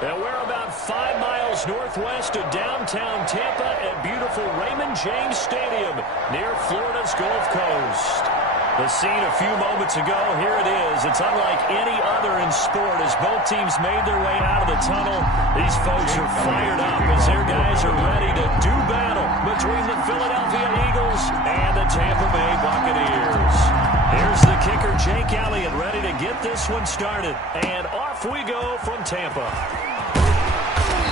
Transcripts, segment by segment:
And we're about 5 miles northwest of downtown Tampa at beautiful Raymond James Stadium near Florida's Gulf Coast. The scene a few moments ago, here it is. It's unlike any other in sport as both teams made their way out of the tunnel. These folks are fired up as their guys are ready to do battle between the Philadelphia Eagles and the Tampa Bay Buccaneers. Here's the kicker, Jake Elliott, ready to get this one started. And off we go from Tampa.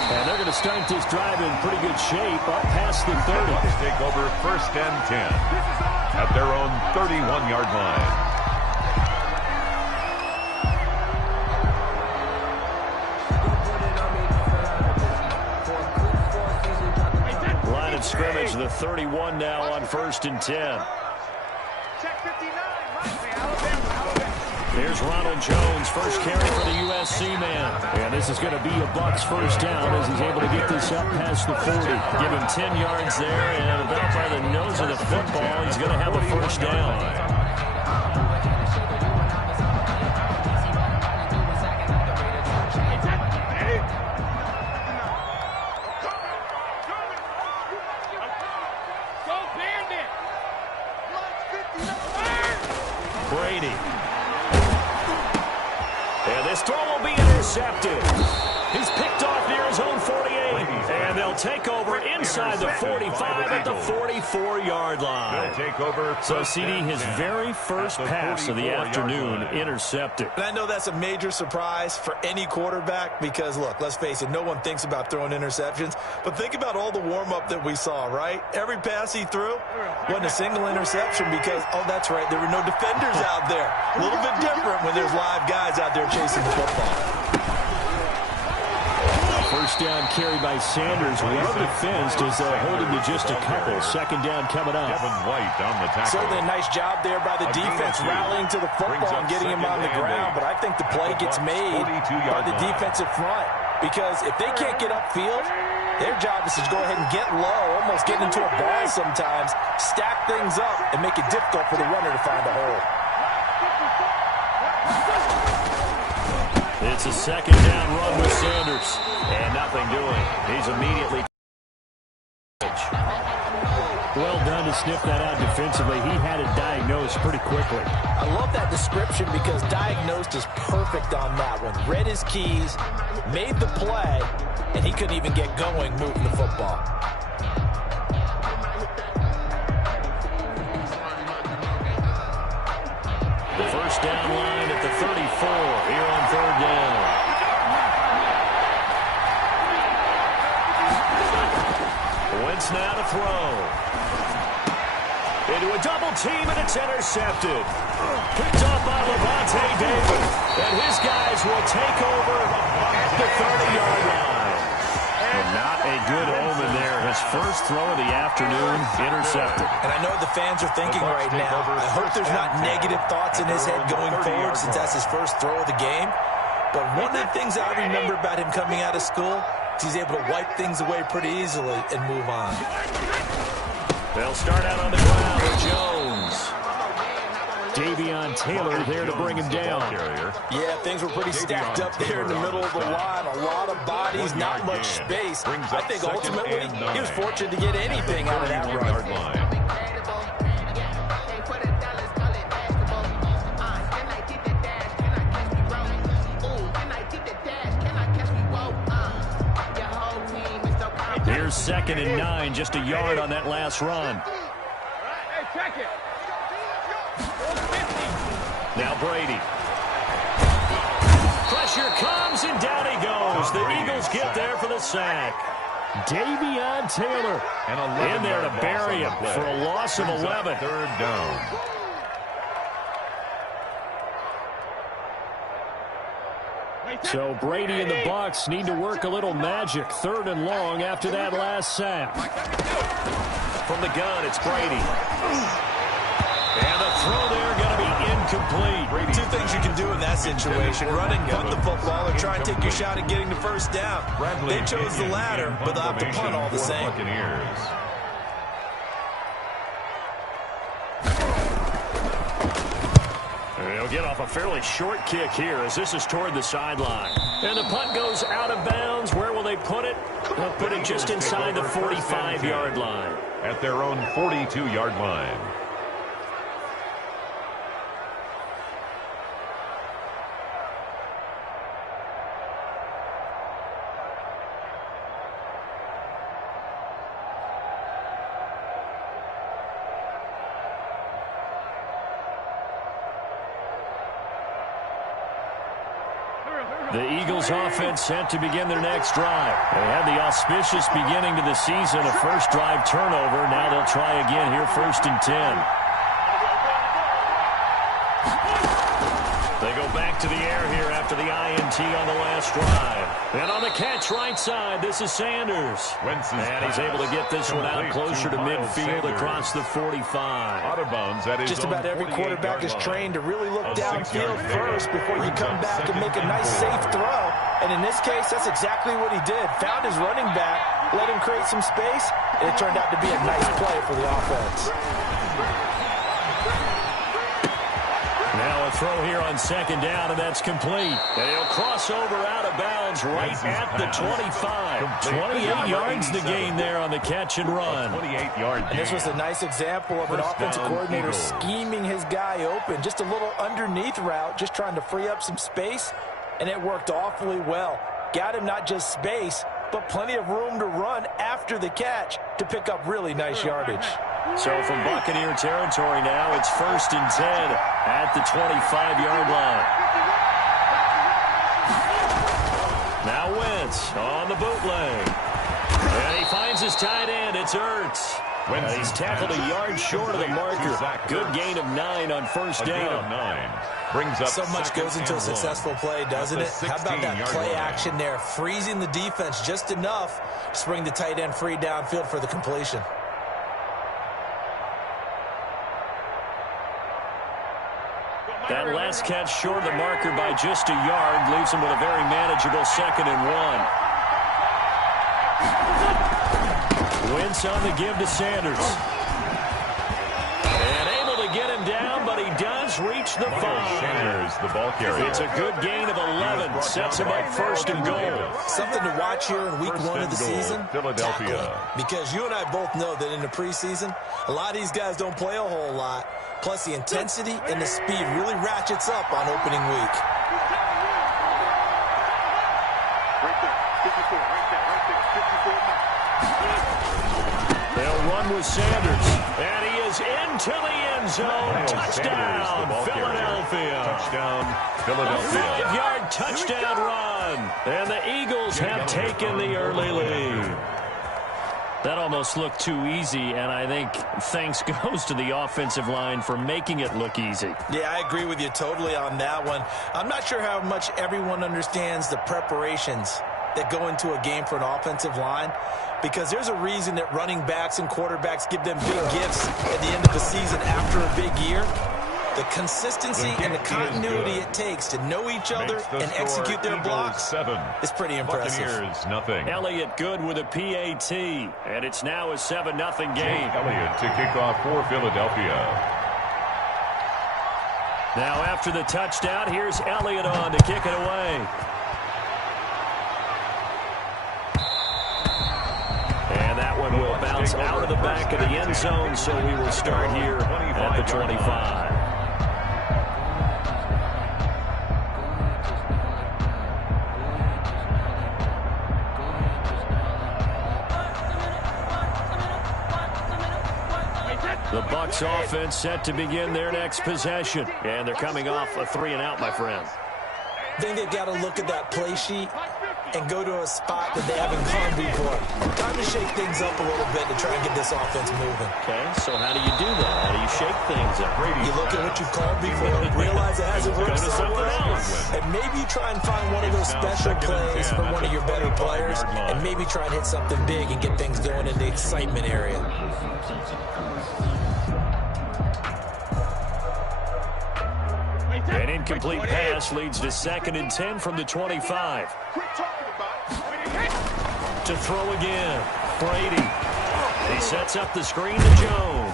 And they're going to start this drive in pretty good shape up past the 30. Let's take over 1st and 10 at their own 31-yard line. Line of scrimmage, the 31 now on 1st and 10. Here's Ronald Jones, first carry for the USC man. And this is going to be a Bucs first down as he's able to get this up past the 40. Give him 10 yards there, and about by the nose of the football, he's going to have a first down. Brady. And this throw will be intercepted. He's picked off near his own 48. And they'll take over inside the 45 at the 44-yard line. So CD, his very first pass of the afternoon intercepted. And I know that's a major surprise for any quarterback because, look, let's face it, no one thinks about throwing interceptions. But think about all the warm-up that we saw, right? Every pass he threw wasn't a single interception because, oh, that's right, there were no defenders out there. A little bit different when there's live guys out there chasing the football. First down carry by Sanders. Well defensed as they'll hold him to just a couple. 2nd down coming up. Kevin White on the tackle. Certainly a nice job there by the defense rallying to the football and getting him on the ground. But I think the play gets made by the defensive front because if they can't get upfield, their job is to go ahead and get low, almost get into a ball sometimes, stack things up, and make it difficult for the runner to find a hole. It's a 2nd down run with Sanders. And nothing doing. He's immediately. Well done to sniff that out defensively. He had it diagnosed pretty quickly. I love that description because diagnosed is perfect on that one. Read his keys, made the play, and he couldn't even get going moving the football. The first down line at the 34 here on 3rd down. Wentz now to throw. Into a double team, and it's intercepted. Picked up by Levante David. And his guys will take over at the 30-yard line. And not a good omen there. His first throw of the afternoon intercepted. And I know the fans are thinking right now, I hope there's not negative thoughts in his head going forward since that's his first throw of the game. But one of the things I remember about him coming out of school, he's able to wipe things away pretty easily and move on. They'll start out on the ground with Jones. Davion Taylor there to bring him down. Yeah, things were pretty stacked up there in the middle of the line. A lot of bodies, not much space. I think ultimately he was fortunate to get anything out of that run. Here's 2nd and 9, just a yard on that last run. Now Brady. Pressure comes, and down he goes. The Eagles get there for the sack. Davion Taylor in there to bury him for a loss of 11. 3rd down. So Brady and the Bucs need to work a little magic. 3rd and long after that last sack. From the gun, it's Brady. And the throw there going to be incomplete. Two things you can do in that situation. Run and punt the football or try and take your shot at getting the first down. They chose the latter, but they'll have to punt all the same. They'll get off a fairly short kick here as this is toward the sideline. And the punt goes out of bounds. Where will they put it? They'll put it just inside the 45-yard line. At their own 42-yard line. The Eagles offense set to begin their next drive. They had the auspicious beginning to the season, a first drive turnover. Now they'll try again here, 1st and 10. They go back to the air here after the INT on the last drive. And on the catch right side, this is Sanders. And he's able to get this one out closer to midfield across the 45. Out of bounds. Just about every quarterback is trained to really look downfield first before you come back and make a nice, safe throw. And in this case, that's exactly what he did. Found his running back, let him create some space, and it turned out to be a nice play for the offense. Now a throw here on 2nd down, and that's complete. And he'll cross over out of bounds right at the 25. 28 yards the gain there on the catch and run. 28-yard gain. And this was a nice example of an offensive coordinator scheming his guy open. Just a little underneath route, just trying to free up some space, and it worked awfully well. Got him not just space, but plenty of room to run after the catch to pick up really nice yardage. So from Buccaneer territory now, it's 1st and 10 at the 25-yard line. Now Wentz on the bootleg. And he finds his tight end. It's Ertz. And he's tackled a yard short of the marker. Good gain of 9 on 1st down. Brings up so much goes into a successful play, doesn't it? How about that play action there? Freezing the defense just enough to bring the tight end free downfield for the completion. That last catch short of the marker by just a yard leaves him with a very manageable 2nd and 1. Wentz on the give to Sanders. And able to get him down, but he does reach the 5. Sanders, the ball carrier. It's a good gain of 11. Sets him up 1st and goal. Something to watch here in week 1 of the season. Philadelphia. Tackling. Because you and I both know that in the preseason, a lot of these guys don't play a whole lot. Plus, the intensity and the speed really ratchets up on opening week. They'll run with Sanders. And he is into the end zone. Touchdown, Philadelphia. Touchdown, Philadelphia. 5-yard touchdown run. And the Eagles have taken the early lead. That almost looked too easy, and I think thanks goes to the offensive line for making it look easy. Yeah, I agree with you totally on that one. I'm not sure how much everyone understands the preparations that go into a game for an offensive line, because there's a reason that running backs and quarterbacks give them big gifts at the end of the season after a big year. The consistency and the continuity it takes to know each other and execute their blocks is pretty impressive. Buccaneers, nothing. Elliott good with a PAT, and it's now a 7-0 game. Elliott to kick off for Philadelphia. Now after the touchdown, here's Elliott on to kick it away. And that one will bounce out of the back of the end zone, so we will start here at the 25. The Bucs offense set to begin their next possession. And they're coming off a 3-and-out, my friend. I think they've got to look at that play sheet and go to a spot that they haven't gone before. Time to shake things up a little bit to try and get this offense moving. Okay, so how do you do that? How do you shake things up? You look at what you called before, realize it hasn't worked somewhere else, and maybe you try and find one of those special plays from one of your better players, and maybe try and hit something big and get things going in the excitement area. An incomplete pass leads to 2nd and 10 from the 25. To throw again, Brady. He sets up the screen to Jones.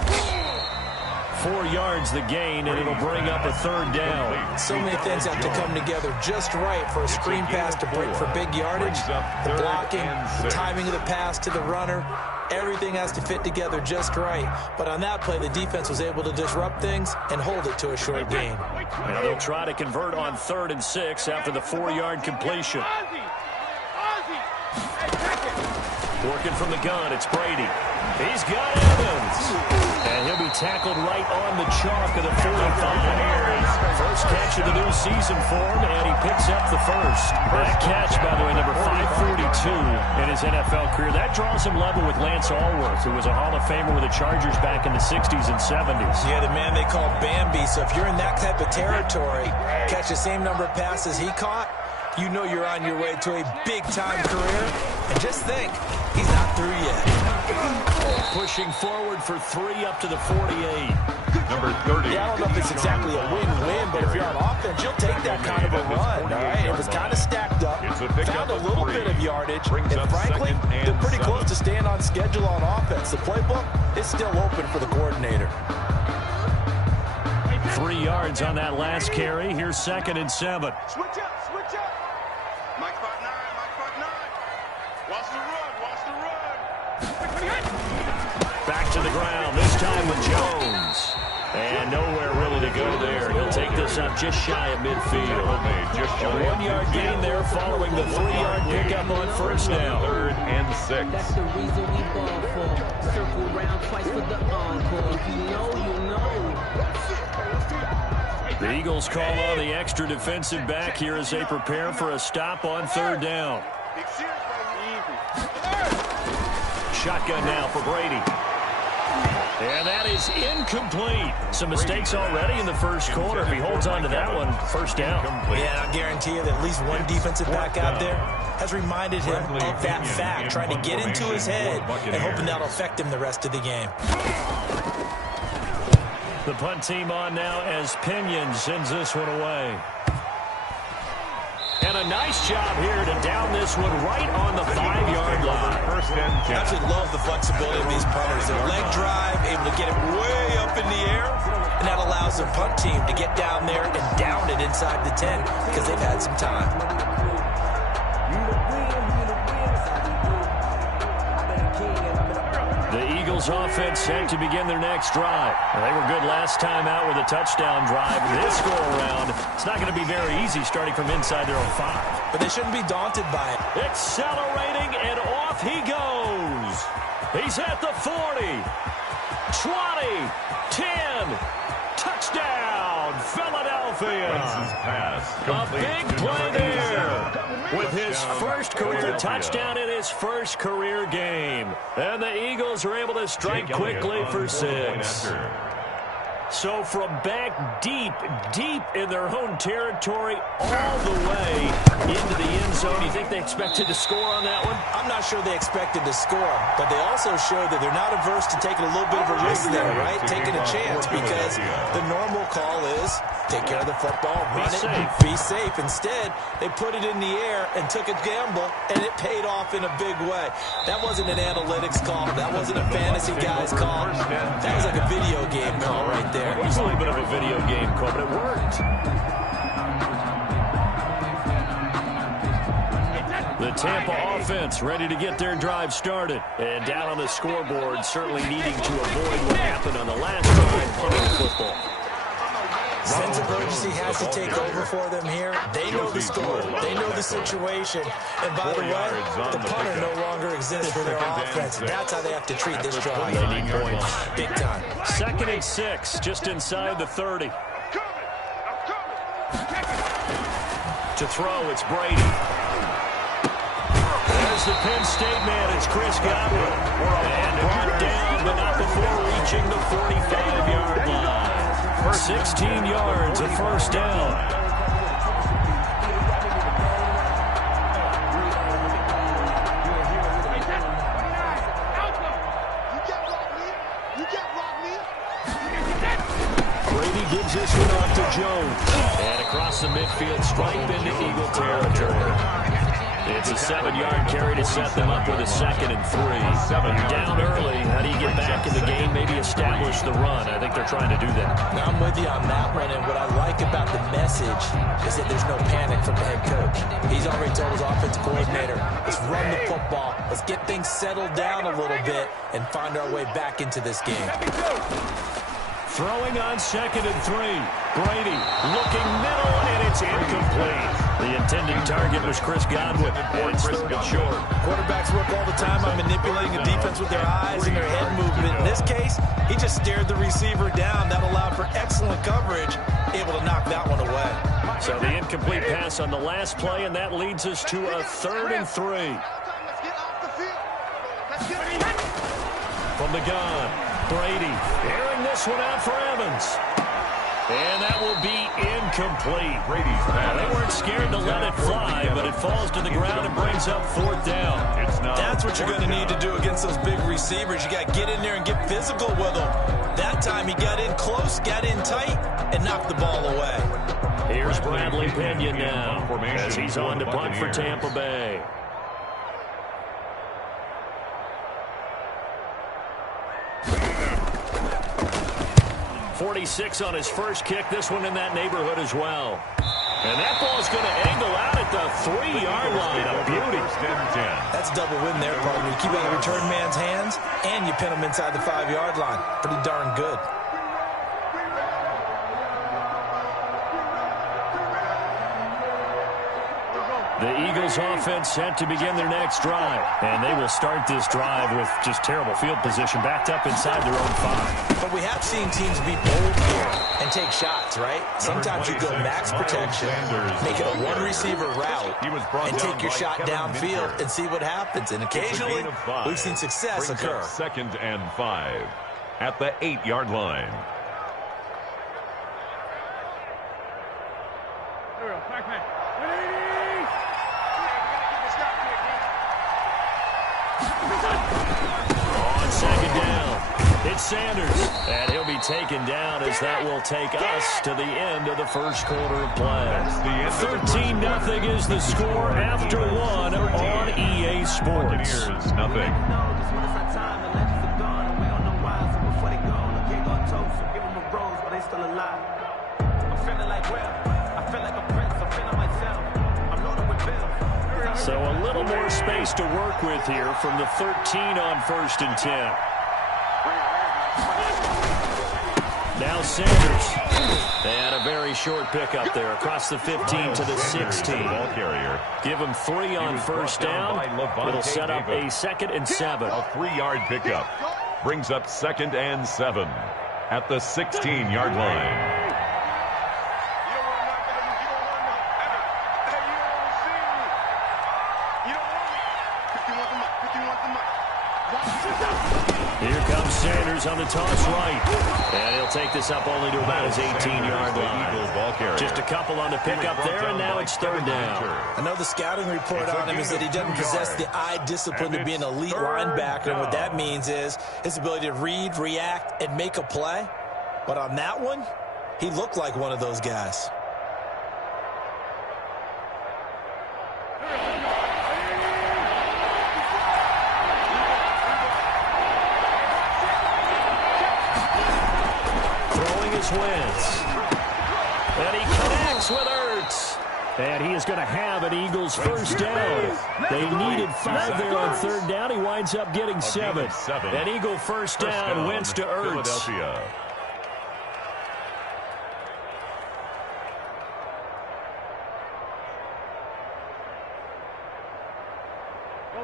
4 yards the gain, and it'll bring up a 3rd down. So many things have to come together just right for a screen pass to break for big yardage. The blocking, the timing of the pass to the runner, everything has to fit together just right. But on that play, the defense was able to disrupt things and hold it to a short gain. Now they'll try to convert on 3rd and 6 after the 4-yard completion. Working from the gun, it's Brady. He's got Evans. And he'll be tackled right on the chalk of the 45. First catch of the new season for him, and he picks up the first. That catch, by the way, number 542 in his NFL career. That draws him level with Lance Allworth, who was a Hall of Famer with the Chargers back in the 60s and 70s. Yeah, the man they call Bambi. So if you're in that type of territory, catch the same number of passes he caught, you know you're on your way to a big-time career. And just think, he's not through yet. Pushing forward for 3 up to the 48. Number 30. Yeah, I don't know if it's exactly a win-win, but if you're on offense, you'll take that kind of a run, all right? It was kind of stacked up, found a little bit of yardage, and frankly, they're pretty close to staying on schedule on offense. The playbook is still open for the coordinator. 3 yards on that last carry. Here's 2nd and 7. Switch up. Mike 5-9. Watch the run. Back to the ground, this time with Jones. And nowhere really to go there. He'll take this up just shy of midfield. A 1-yard gain there following the 3-yard pickup on 1st down. 3rd and 6. That's the reason we ball for. Circle round twice for the encore. If you know, you know. The Eagles call on the extra defensive back here as they prepare for a stop on 3rd down. Shotgun now for Brady. And that is incomplete. Some mistakes already in the first quarter. If he holds on to that one, 1st down. Yeah, I guarantee you that at least one defensive back out there has reminded him of that fact, trying to get into his head and hoping that'll affect him the rest of the game. The punt team on now as Pinion sends this one away. And a nice job here to down this one right on the 5-yard line. 1st and 10. I absolutely love the flexibility of these punters. Their leg drive, able to get it way up in the air, and that allows the punt team to get down there and down it inside the 10 because they've had some time. The Eagles offense set to begin their next drive. They were good last time out with a touchdown drive. This go-around, it's not going to be very easy starting from inside their own 5. But they shouldn't be daunted by it. Accelerating, and off he goes. He's at the 40, 20, 10, touchdown, Philadelphia. A big play there with his first career touchdown in his first career game. And the Eagles are able to strike quickly for 6. So from back deep in their own territory, all the way into the end zone. You think they expected to score on that one? I'm not sure they expected to score, but they also showed that they're not averse to taking a little bit of a risk there, right? Taking a chance, because the normal call is take care of the football, run it, be safe. Instead, they put it in the air and took a gamble, and it paid off in a big way. That wasn't an analytics call. That wasn't a fantasy guy's call. That was like a video game call right there. It was a little bit of a video game call, but it worked. The Tampa offense ready to get their drive started. And down on the scoreboard, certainly needing to avoid what happened on the last drive, punting the football. Sense of urgency has to take over for them here. They know the score. They know the situation. And by the way, the punter no longer exists for their offense. That's how they have to treat this drive. They need points. Big time. 2nd and 6, just inside the 30. To throw, it's Brady. There's the Penn State man. It's Chris Godwin. And brought down, but not before reaching the 45-yard line. 16 yards, a 1st down. Brady gives this one off to Jones. And across the midfield, stripe into Eagle territory. It's a 7-yard carry to set them up with a 2nd and 3. You're down early. How do you get back in the game, maybe establish the run. I think they're trying to do that. Now I'm with you on that one, and what I like about the message is that there's no panic from the head coach. He's already told his offensive coordinator, let's run the football, let's get things settled down a little bit, and find our way back into this game. Throwing on 2nd and 3. Brady looking middle, and it's incomplete. The intended target was Chris Godwin, and it's 3rd and short. Quarterbacks work all the time on manipulating a defense with their eyes and their head movement. In this case, he just stared the receiver down. That allowed for excellent coverage, able to knock that one away. So the incomplete pass on the last play, and that leads us to a 3rd and 3. From the gun, Brady airing this one out for Evans. And that will be incomplete. They weren't scared to let it fly, but it falls to the ground and brings up 4th down. That's what you're going to need to do against those big receivers. You got to get in there and get physical with them. That time he got in close, got in tight, and knocked the ball away. Here's Bradley Pena now as he's on to punt for Tampa Bay. 46 on his first kick. This one in that neighborhood as well. And that ball's going to angle out at the 3-yard line. A beauty. That's double win there, partner. You keep it in the return man's hands, and you pin him inside the 5-yard line. Pretty darn good. The Eagles offense set to begin their next drive. And they will start this drive with just terrible field position, backed up inside their own 5. But we have seen teams be bold here and take shots, right? Sometimes you go max protection, make it a one-receiver route, and take your shot downfield and see what happens. And occasionally, we've seen success occur. 2nd and 5 at the 8-yard line. On 2nd down, it's Sanders, and he'll be taken down as that will take us to the end of the first quarter of play. 13-0 is the score after 1 on EA Sports. Buccaneers, nothing. So a little more space to work with here from the 13 on 1st and 10. Now Sanders. They had a very short pickup there across the 15 to the 16. Give him 3 on 1st down. It'll set up a 2nd and 7. A 3-yard pickup brings up 2nd and 7 at the 16-yard line. Here comes Sanders on the toss right. And he'll take this up only to about his 18-yard line. Just a couple on the pickup there, and now it's 3rd down. I know the scouting report on him is that he doesn't possess the eye discipline to be an elite linebacker. And what that means is his ability to read, react, and make a play. But on that one, he looked like one of those guys. Wins. And he connects with Ertz. And he is going to have an Eagles 1st down. They needed 5 there on 3rd down. He winds up getting 7. An Eagle 1st down wins to Ertz.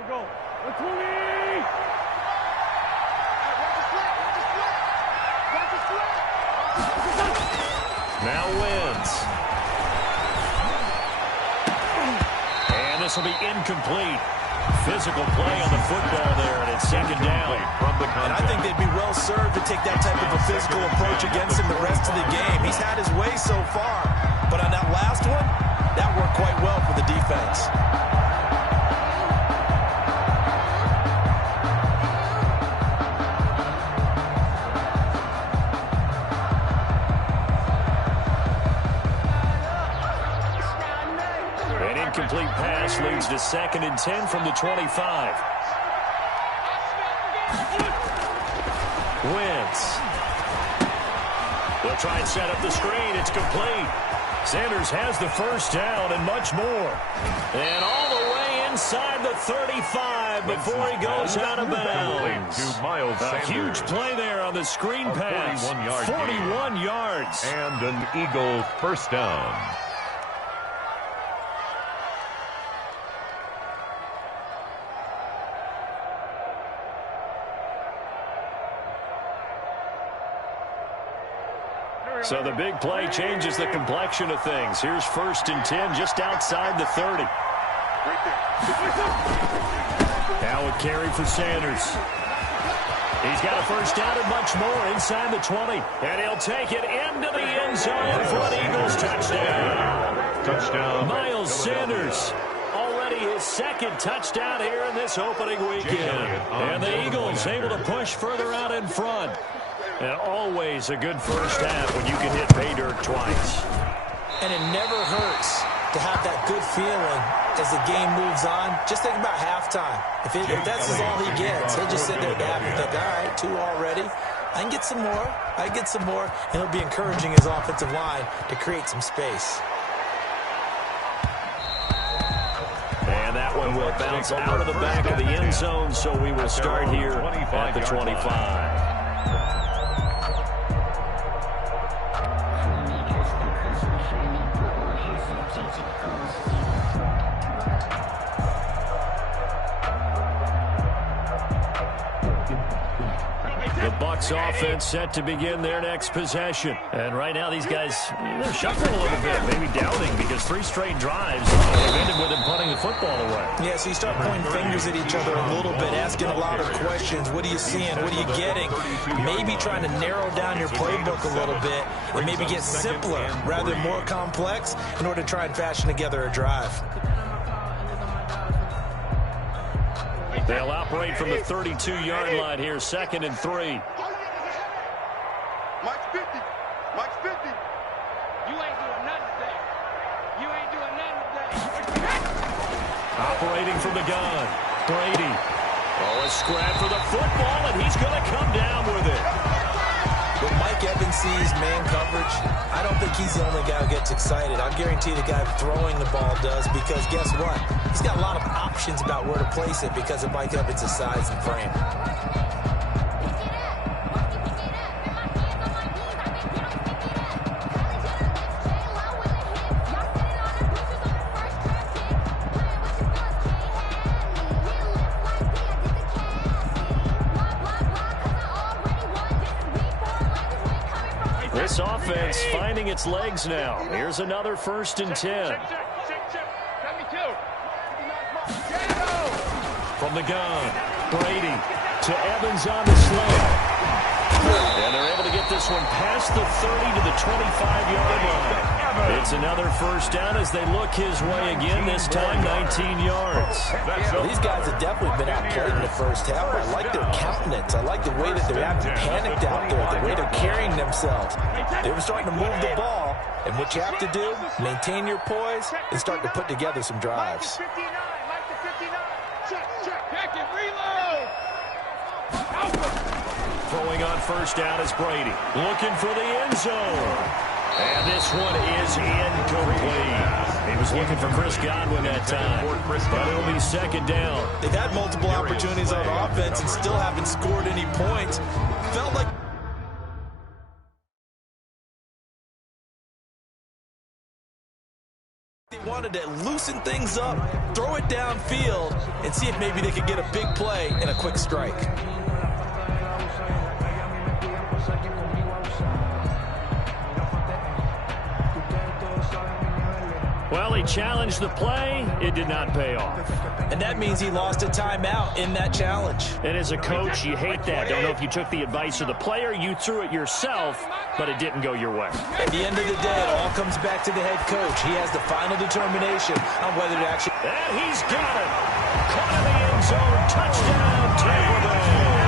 Go. Now wins. And this will be incomplete. Physical play on the football there, and it's 2nd down. And I think they'd be well served to take that type of a physical approach against him the rest of the game. He's had his way so far, but on that last one, that worked quite well for the defense. Incomplete pass leads to 2nd and 10 from the 25. Wentz. They'll try and set up the screen. It's complete. Sanders has the first down and much more. And all the way inside the 35 before he goes out of bounds. A huge play there on the screen pass. 41 yards. And an Eagle first down. So the big play changes the complexion of things. Here's 1st and 10 just outside the 30. Now a carry for Sanders. He's got a first down and much more inside the 20. And he'll take it into the end zone for an Eagles touchdown. Touchdown. Miles Sanders. Already his 2nd touchdown here in this opening weekend. And the Eagles able to push further out in front. And always a good first half when you can hit pay dirt twice. And it never hurts to have that good feeling as the game moves on. Just think about halftime. If that's all he gets, he'll just sit there and think, all right, 2 already. I can get some more. I can get some more. And he'll be encouraging his offensive line to create some space. And that one will bounce out of the back of the end zone, so we will start here at the 25. The Bucs offense set to begin their next possession. And right now these guys, they're shuffling a little bit, maybe doubting, because 3 straight drives have ended with them punting the football away. Yeah, so you start pointing fingers at each other a little bit, asking a lot of questions. What are you seeing? What are you getting? Maybe trying to narrow down your playbook a little bit and maybe get simpler rather than more complex in order to try and fashion together a drive. They'll operate from the 32-yard line here, 2nd and 3. Mike's 50. Mike's 50. You ain't doing nothing today. You ain't doing nothing today. Operating from the gun, Brady. Oh, a scrap for the football, and he's going to come down with it. When Mike Evans sees man coverage, I don't think he's the only guy who gets excited. I guarantee the guy throwing the ball does, because guess what? He's got a lot of options about where to place it because of Mike Evans' size and frame. This offense finding its legs now. Here's another 1st and 10. From the gun, Brady to Evans on the slant. And they're able to get this one past the 30 to the 25-yard line. It's another first down as they look his way again, this time 19 yards. Well, these guys have definitely been outplayed in the first half. I like their countenance. I like the way that they're acting panicked out there, the way they're carrying themselves. They were starting to move the ball, and what you have to do, maintain your poise and start to put together some drives. Throwing on first down is Brady. Looking for the end zone. And this one is incomplete. He was looking for Chris Godwin that time. But it'll be 2nd down. They've had multiple opportunities on offense and still haven't scored any points. Felt like they wanted to loosen things up, throw it downfield, and see if maybe they could get a big play and a quick strike. Well, he challenged the play. It did not pay off. And that means he lost a timeout in that challenge. And as a coach, you hate that. Don't know if you took the advice of the player, you threw it yourself, but it didn't go your way. At the end of the day, it all comes back to the head coach. He has the final determination on whether to actually... And he's got it. Caught in the end zone. Touchdown, Tampa Bay.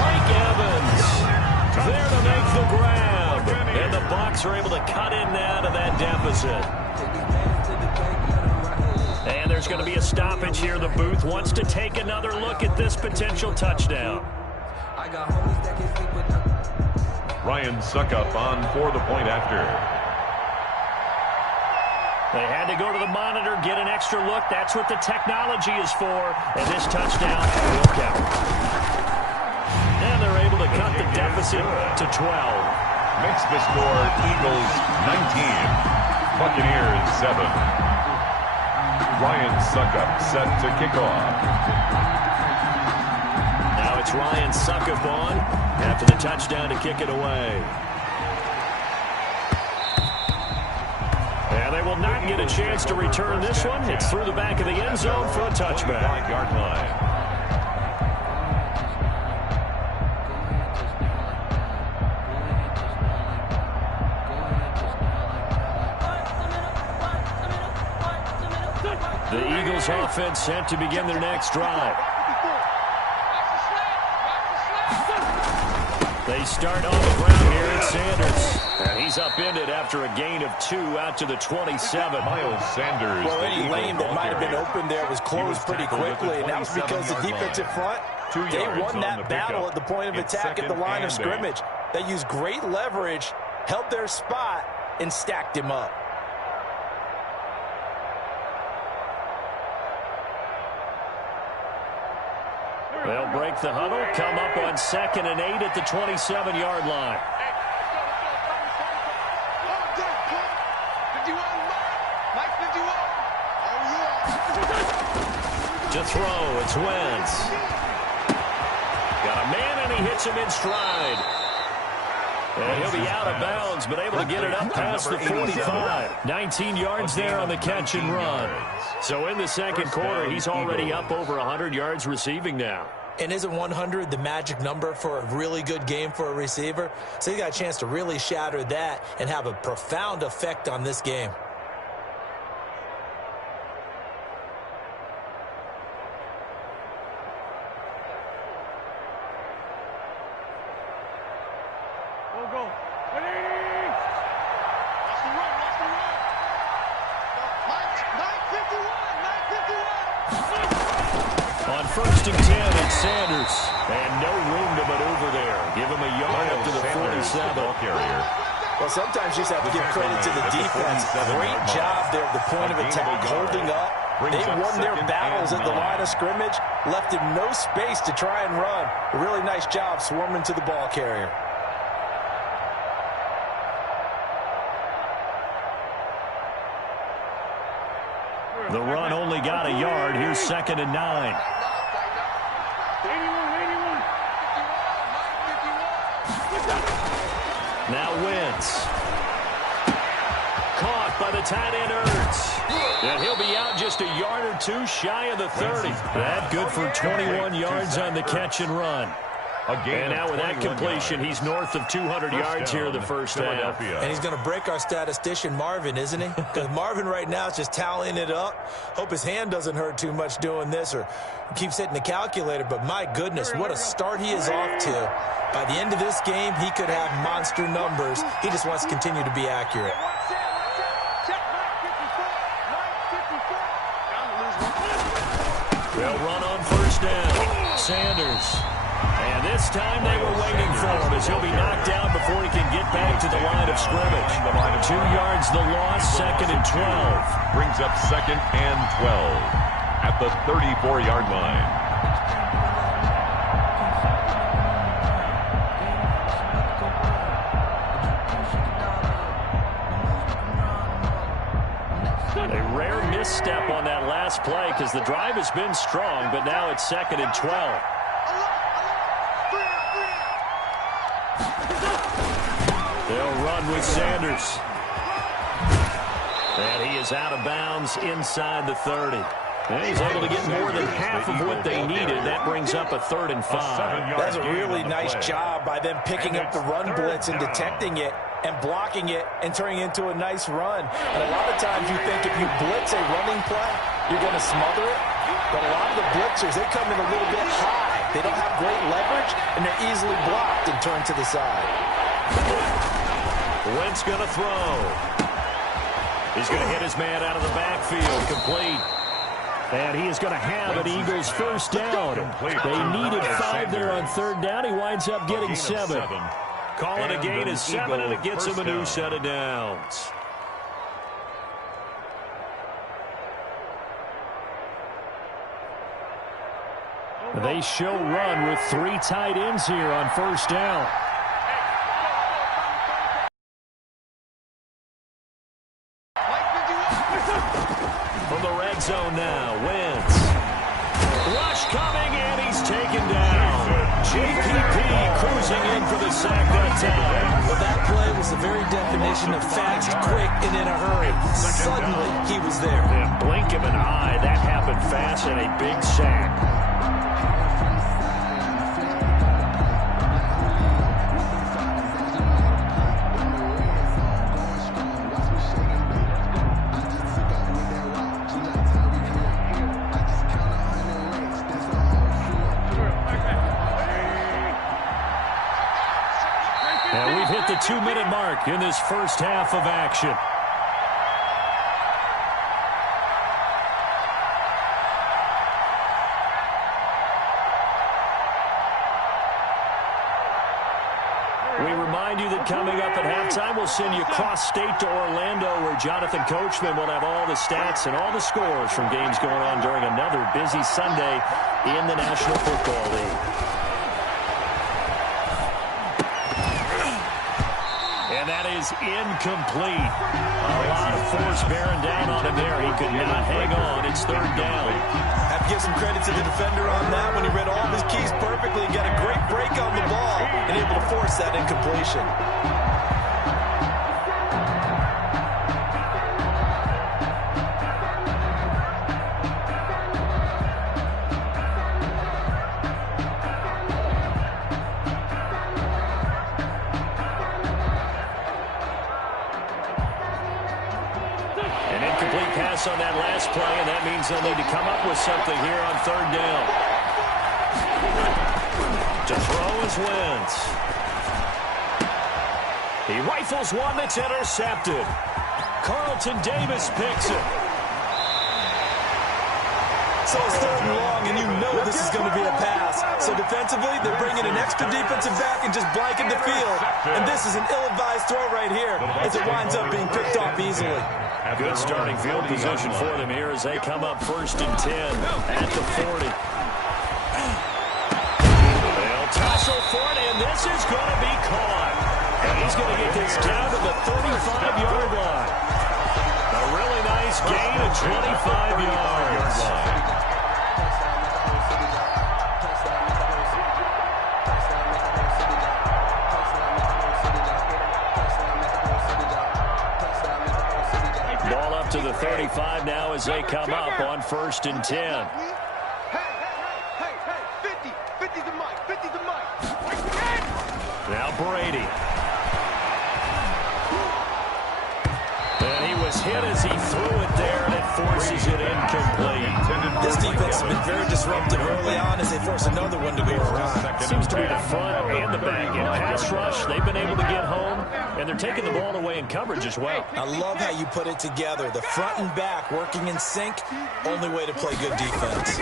Mike Evans there to make the grab. And the Bucs are able to cut in now to that deficit. And there's going to be a stoppage here. The booth wants to take another look at this potential touchdown. Ryan Suckup on for the point after. They had to go to the monitor, get an extra look. That's what the technology is for. And this touchdown will count. And they're able to cut the deficit to 12. Makes the score Eagles 19, Buccaneers 7. Ryan Suckup set to kick off. Now it's Ryan Suckup on after the touchdown to kick it away. And they will not get a chance to return this one. It's through the back of the end zone for a touchback. 5-yard line. The Eagles offense set to begin their next drive. They start on the ground here at Sanders. And he's upended after a gain of 2 out to the 27. Miles Sanders. Well, any lane that might have been open there was closed pretty quickly, and that was because the defensive front, they won that battle at the point of attack at the line of scrimmage. They used great leverage, held their spot, and stacked him up. They'll break the huddle, come up on 2nd and 8 at the 27-yard line. To throw, it's Wentz. Got a man, and he hits him in stride. And he'll be out of bounds, but able to get it up past the 45. 19 yards there on the catch and run. So in the second quarter, he's already up over 100 yards receiving now. And isn't 100 the magic number for a really good game for a receiver? So he got a chance to really shatter that and have a profound effect on this game. On 1st and 10, it's Sanders. And no room to maneuver there. Give him a yard up to the 47. Well, sometimes you just have to give credit to the defense. Great job there at the point of attack, holding up. They won their battles at the line of scrimmage, left him no space to try and run. A really nice job swarming to the ball carrier. The run only got a yard. Here's 2nd and 9. Now Wentz. Caught by the tight end Ertz. And he'll be out just a yard or 2 shy of the 30. That good for 21 yards on the catch and run. And now with that completion, he's north of 200 yards here in the first half. And he's going to break our statistician Marvin, isn't he? Because Marvin right now is just tallying it up. Hope his hand doesn't hurt too much doing this or keeps hitting the calculator. But my goodness, what a start he is off to. By the end of this game, he could have monster numbers. He just wants to continue to be accurate. They'll run on 1st down. Sanders. And this time they were waiting for him as he'll be knocked down before he can get back to the line of scrimmage. 2 yards the loss, 2nd and 12. Brings up 2nd and 12 at the 34-yard line. A rare misstep on that last play because the drive has been strong, but now it's 2nd and 12. They'll run with Sanders. And he is out of bounds inside the 30. And he's able to get more than half of what they needed. That brings up a 3rd and 5. That's a really nice job by them picking up the run blitz and detecting it and blocking it and turning it into a nice run. And a lot of times you think if you blitz a running play, you're going to smother it. But a lot of the blitzers, they come in a little bit high. They don't have great leverage, and they're easily blocked and turned to the side. Wentz going to throw. He's going to hit his man out of the backfield. Complete. And he is going to have an Eagles first down. They needed 5 there on third down. He winds up getting 7. Call it a gain of 7, and it gets him a new set of downs. They show run with 3 tight ends here on first down. From the red zone now, Wentz. Rush coming, and he's taken down. JPP cruising in for the sack that time. Well, that play was the very definition of fast, quick, and in a hurry. Suddenly, he was there. Yeah, blink of an eye, that happened fast, and a big sack. And we've hit the 2-minute mark in this first half of action. We remind you that coming up at halftime, we'll send you cross-state to Orlando, where Jonathan Coachman will have all the stats and all the scores from games going on during another busy Sunday in the National Football League. And that is incomplete. A lot of force bearing down on him there. He could not hang on. It's third down. Have to give some credit to the defender on that when he read all of his keys perfectly and got a great break on the ball and able to force that incompletion. On that last play, and that means they'll need to come up with something here on third down. To throw is Wentz. He rifles one that's intercepted. Carlton Davis picks it. So it's third and long, and you know this is going to be a pass. So defensively, they're bringing an extra defensive back and just blanking the field. And this is an ill-advised throw right here as it winds up being picked off easily. Good starting field position for them here as they come up 1st and 10 at the 40. They'll tussle for it, and this is going to be caught. And he's going to get this down to the 35-yard line. A really nice gain of 25 yards. To the 35 now as they come up on 1st and 10. Hey, 50. 50's the mic. 50's the mic. Now Brady. And he was hit as he threw it there, and it forces it incomplete. This defense has been very disruptive early on as they force another one to go around. Seems to be the front and the back. In pass rush, they've been able to get home, and they're taking the ball away in coverage as well. I love how you put it together. The front and back working in sync, only way to play good defense.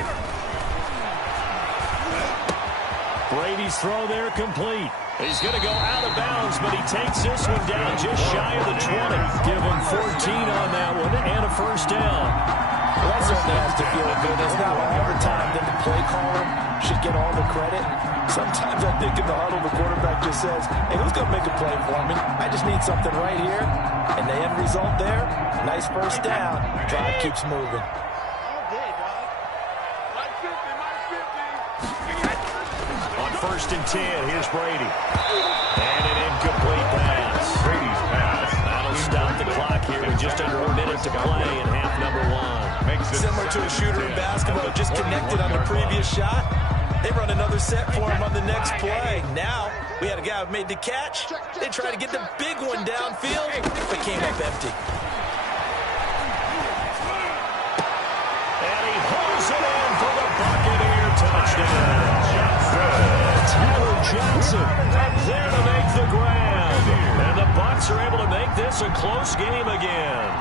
Brady's throw there complete. He's going to go out of bounds, but he takes this one down just shy of the 20. Give him 14 on that one and a first down. Well, that certainly has to feel good. It's not all the time that the play caller should get all the credit. Sometimes I think in the huddle, the quarterback just says, hey, who's going to make a play for me? I just need something right here. And the end result there, nice first down. Drive keeps moving. On 1st and 10, here's Brady. And an incomplete pass. Brady's pass. That'll stop the clock here with just under a minute to play in half number 1. Similar to a shooter in basketball, just connected on the previous shot. They run another set for him on the next play. Now, we had a guy who made the catch. They tried to get the big one downfield, but came up empty. And he holds it in for the Buccaneer touchdown. Tyler Johnson there to make the grab. And the Bucs are able to make this a close game again.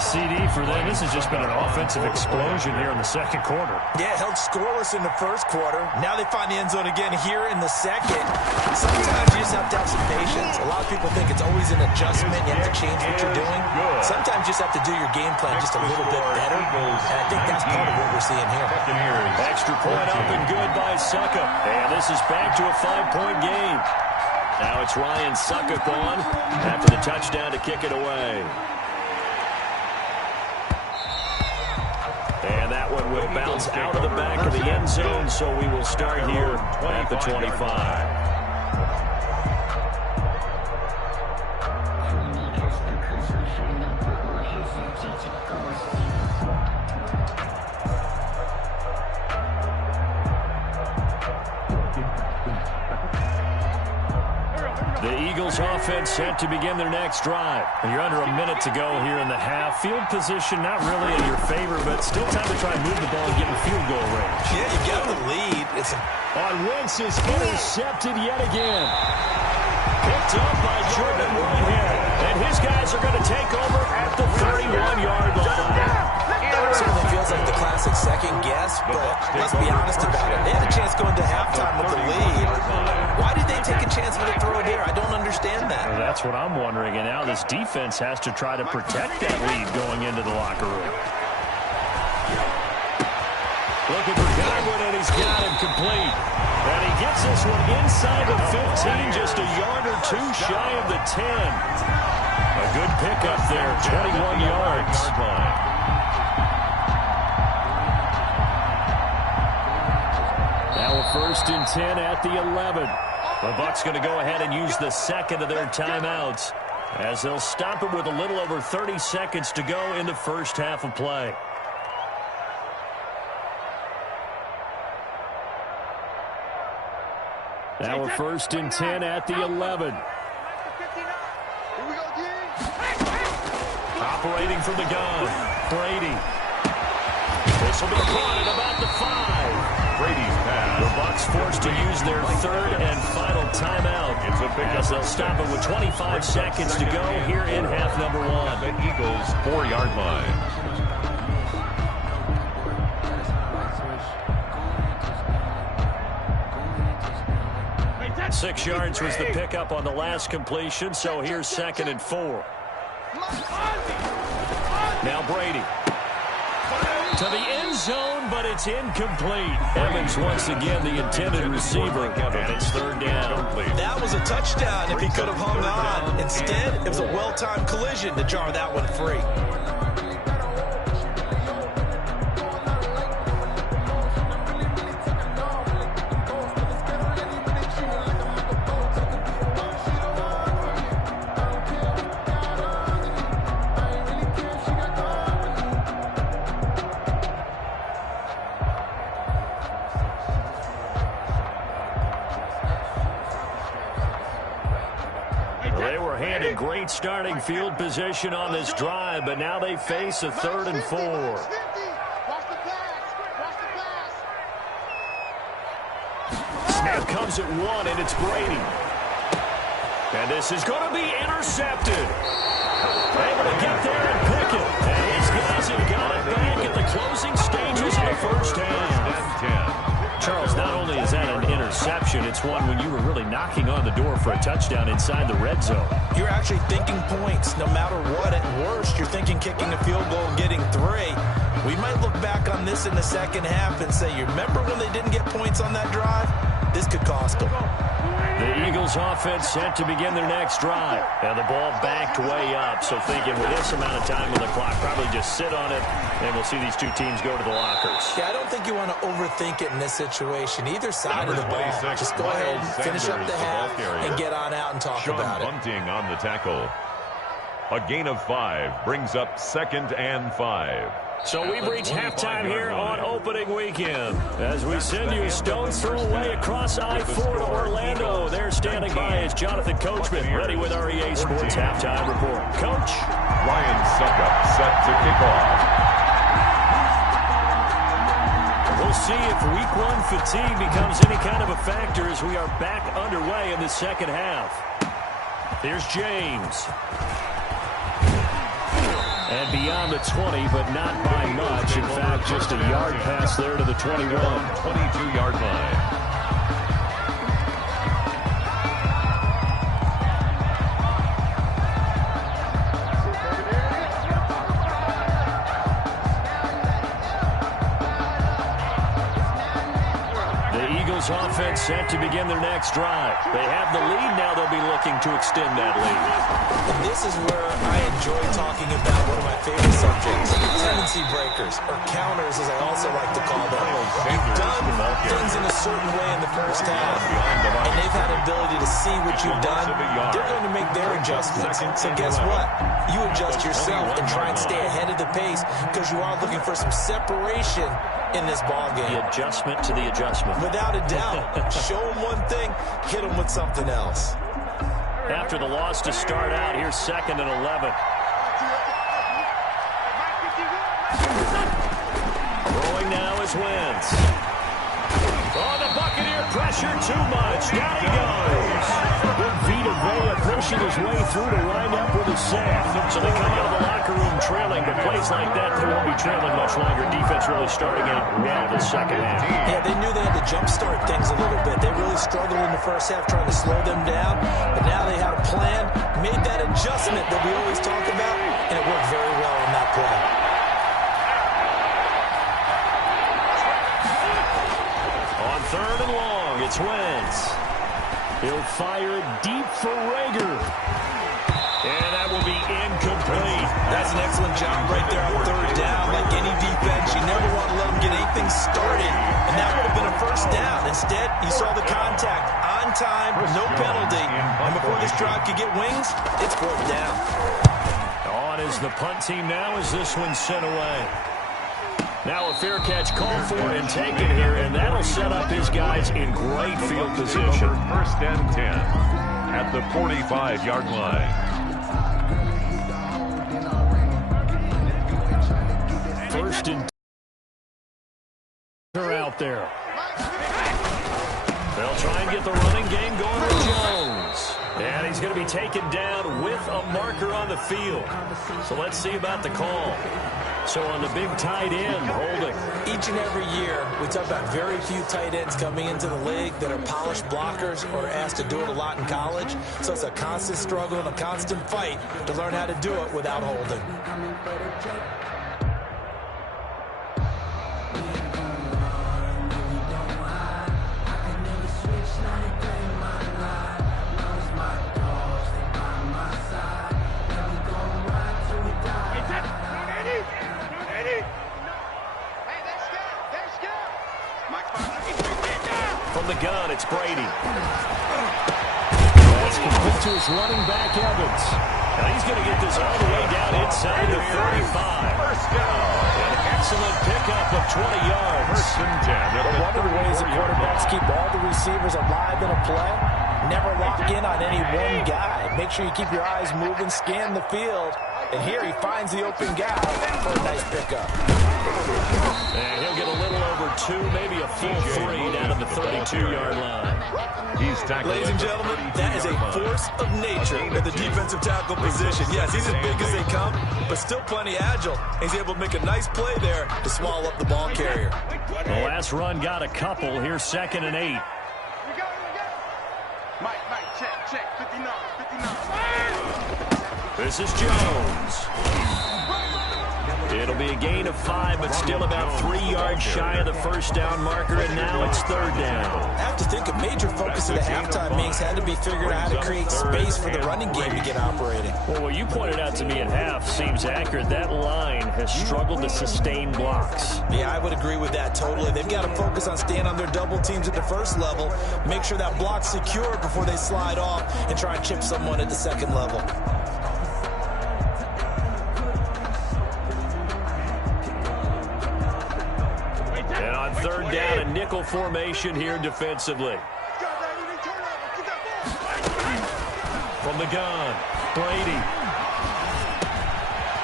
See TD for them. This has just been an offensive explosion here in the second quarter. Yeah, held scoreless in the first quarter. Now they find the end zone again here in the second. Sometimes you just have to have some patience. A lot of people think it's always an adjustment. You have to change what you're doing. Sometimes you just have to do your game plan just a little bit better. And I think that's part of what we're seeing here. Extra point up and good by Suckup. And this is back to a 5-point game. Now it's Ryan Suckup on after the touchdown to kick it away. And that one will bounce out of the back of the end zone, so we will start here at the 25. The Eagles offense set to begin their next drive. And you're under a minute to go here in the half. Field position not really in your favor, but still time to try and move the ball and get in field goal range. Yeah, you got the lead. On Wentz is intercepted yet again. Picked up by Jordan Whitehead. And his guys are going to take over at the 31-yard line. It certainly feels like the classic second guess, but let's be honest about it. They had a chance going to halftime with the lead. Why did they take a chance with a throw there? I don't understand that. Well, that's what I'm wondering, and now this defense has to try to protect that lead going into the locker room. Looking for Godwin, and he's got him complete. And he gets this one inside the 15, just a yard or two shy of the 10. A good pickup there, 21 yards. Now a 1st and 10 at the 11. The Bucs going to go ahead and use the second of their timeouts as they'll stop it with a little over 30 seconds to go in the first half of play. Now a 1st and 10 at the 11. Operating from the gun, Brady. This will be caught at about the 5. Brady's pass. The Bucs forced to use their third and final timeout as they'll stop it with 25 seconds to go here in half number 1. The Eagles 4-yard line. 6 yards was the pickup on the last completion, so here's 2nd and 4. Now Brady. To the end zone, but it's incomplete. Evans once again the intended receiver, and it's 3rd down. That was a touchdown if he could have hung on. Instead, it was a well-timed collision to jar that one free. Great starting field position on this drive, but now they face a 3rd and 4. Snap comes at 1, and it's Brady. And this is going to be intercepted. Able to get there and pick it. And his guys have got it back at the closing stages of the first half. Charles, not only is that an interception, it's one when you were really knocking on the door for a touchdown inside the red zone. You're actually thinking points no matter what. At worst, you're thinking kicking a field goal and getting 3. We might look back on this in the second half and say, you remember when they didn't get points on that drive? This could cost them. The Eagles offense set to begin their next drive. And the ball backed way up, so thinking with this amount of time on the clock, probably just sit on it, and we'll see these two teams go to the lockers. Yeah, I don't think you want to overthink it in this situation. Either side of the ball. Just go ahead and finish up the half and get on out and talk about it. Bunting on the tackle. A gain of 5 brings up 2nd and 5. So we've reached halftime here on opening weekend as we send you a stone's throw away across I-4 to Orlando. There standing by is Jonathan Coachman, ready with our EA Sports halftime report. Coach. Ryan Suckup set to kick off. We'll see if week 1 fatigue becomes any kind of a factor as we are back underway in the second half. Here's James. And beyond the 20, but not by much. In fact, just a yard pass there to the 21. 22-yard line. Offense set to begin their next drive. They have the lead now. They'll be looking to extend that lead. And this is where I enjoy talking about one of my favorite subjects, tendency breakers, or counters as I also like to call them. You've done things in a certain way in the first half, and they've had an ability to see what you've done. They're going to make their adjustments. So guess what? You adjust yourself and try and stay ahead of the pace because you are looking for some separation in this ball game. The adjustment to the adjustment. Without a doubt. Show them one thing, hit them with something else. After the loss to start out, here's 2nd and 11. Throwing now is Wentz. Oh, the Buccaneer pressure too much. Down he goes. Good Vita Vea pushing his way through to wind up with a sack. So they come out of the locker room trailing, but plays like that, they won't be trailing much longer. Defense really starting out well the second half. Yeah, they knew they had to jumpstart things a little bit. They really struggled in the first half trying to slow them down, but now they had a plan, made that adjustment that we always talk about, and it worked very well on that play. On 3rd and long, it's Wentz. He'll fire deep for Rager. And that will be incomplete. That's an excellent job right there on 3rd down. Like any defense, you never want to let them get anything started. And that would have been a first down. Instead, you saw the contact on time, no penalty. And before this drive could get wings, it's 4th down. On is the punt team now as this one's sent away. Now a fair catch called for and taken here, and that'll set up his guys in great field position. 1st and 10 at the 45-yard line. First and 10 out there. They'll try and get the running game going with Jones. And he's going to be taken down with a marker on the field. So let's see about the call. So on the big tight end, holding. Each and every year, we talk about very few tight ends coming into the league that are polished blockers or asked to do it a lot in college. So it's a constant struggle and a constant fight to learn how to do it without holding. From the gun, it's Brady. That's complete to his running back, Evans. Now he's going to get this all the way down inside the 35. First down. An excellent pickup of 20 yards. 1st and 10. Well, one of the ways the quarterbacks keep all the receivers alive in a play, never lock in on any one guy. Make sure you keep your eyes moving, scan the field. And here he finds the open guy for a nice pickup. And he'll get a little over 2, maybe a full 3 down at the 32-yard line. He's tackled. Ladies and gentlemen, that is a force of nature in the defensive tackle position. Yes, he's as big as they come, but still plenty agile. He's able to make a nice play there to swallow up the ball carrier. The last run got a couple. Here's 2nd and 8. Mike, check, 59. This is Jones. It'll be a gain of 5, but still about 3 yards shy of the first down marker, and now it's 3rd down. I have to think a major focus of the halftime meetings had to be figuring out how to create space for the running game to get operating. Well, what you pointed out to me at half seems accurate. That line has struggled to sustain blocks. Yeah, I would agree with that totally. They've got to focus on staying on their double teams at the first level, make sure that block's secured before they slide off and try and chip someone at the second level. And on 3rd down, a nickel formation here defensively. From the gun, Brady.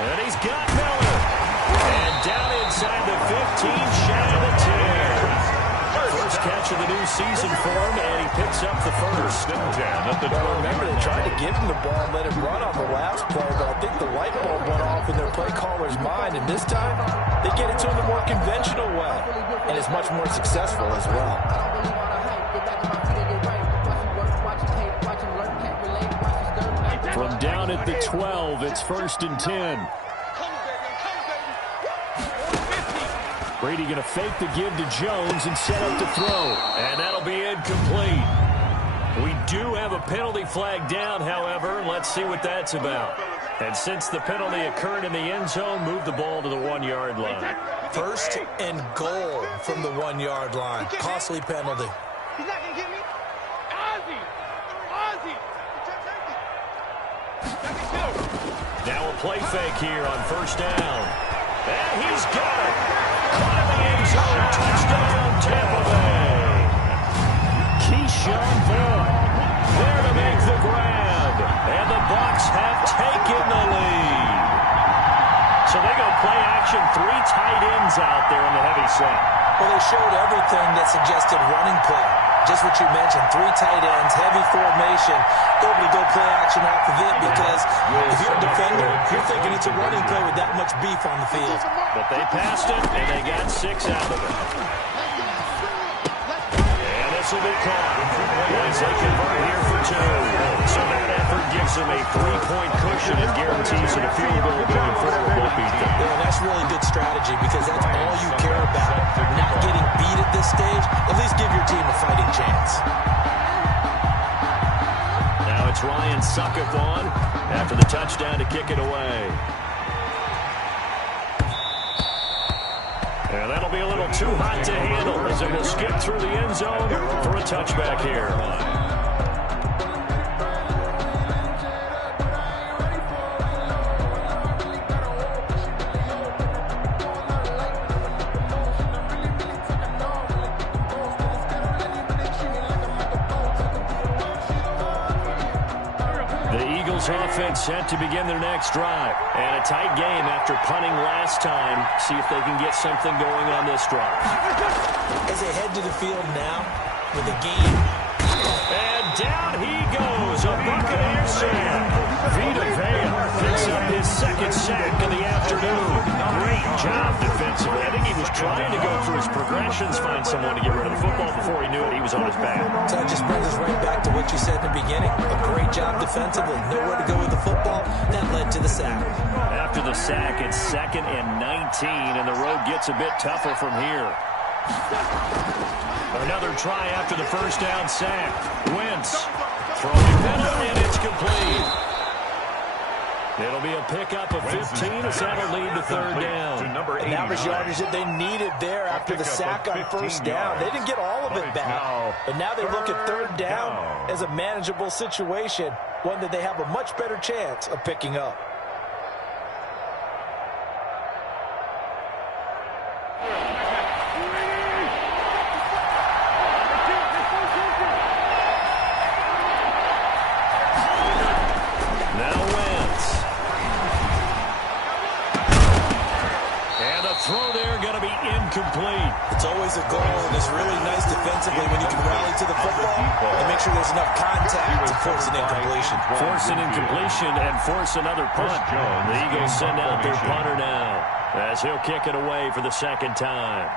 And he's got Miller. And down inside the 15, shy of the 10. First catch of the new season for him, and he picks up the first. 10 at the Well, remember, they 12. tried to give him the ball and let him run on the last play, but I think the light bulb went off in their play caller's mind, and this time they get it to him the more conventional way, and it's much more successful as well. From down at the 12, it's 1st and 10. Brady going to fake the give to Jones and set up to throw. And that'll be incomplete. We do have a penalty flag down, however. Let's see what that's about. And since the penalty occurred in the end zone, move the ball to the 1-yard line. 1st and goal from the 1-yard line. Costly penalty. He's not going to get me. Ozzy! Ozzy! Now a play fake here on 1st down. And he's got it. Caught in the end zone. Touchdown, Tampa Bay. Keyshawn Vaughn there to make the grab. And the Bucs have taken the lead. So they go play action, 3 tight ends out there in the heavy set. Well, they showed everything that suggested running play. Just what you mentioned, 3 tight ends, heavy formation, able to go play action off of it because if you're a defender, you're thinking it's a running play with that much beef on the field. But they passed it, and they got 6 out of it. And this will be caught once they convert here for 2. So that effort gives them a 3-point cushion and guarantees that a field goal going forward won't beat them. Yeah, that's really good strategy because that's all you care about. Not getting beat at this stage, at least give your team a fighting chance. Now it's Ryan Suckup on after the touchdown to kick it away. And that'll be a little too hot to handle as it will skip through the end zone for a touchback here. Offense set to begin their next drive. And a tight game after punting last time. See if they can get something going on this drive. As they head to the field now with a game. And down he goes. A Buccaneers sack. Vita Vea picks up his 2nd sack of the afternoon. Great job defensively. I think he was trying to go through his progressions, find someone to get rid of the football. Before he knew it, he was on his back. So that just brings us right back to what you said in the beginning. A great job defensively. Nowhere to go with the football. That led to the sack. After the sack, it's 2nd and 19, and the road gets a bit tougher from here. Another try after the 1st down sack. Wentz throwing middle, and it's complete. It'll be a pickup of 15 as that'll lead to 3rd down. And that was yardage that they needed there after the sack on 1st down. They didn't get all of it back. But now they look at 3rd down as a manageable situation, one that they have a much better chance of picking up. Incomplete. It's always a goal, and it's really nice defensively when you can rally to the football and make sure there's enough contact to force an incompletion. Force an incompletion and force another punt. The Eagles send out their punter now as he'll kick it away for the 2nd time.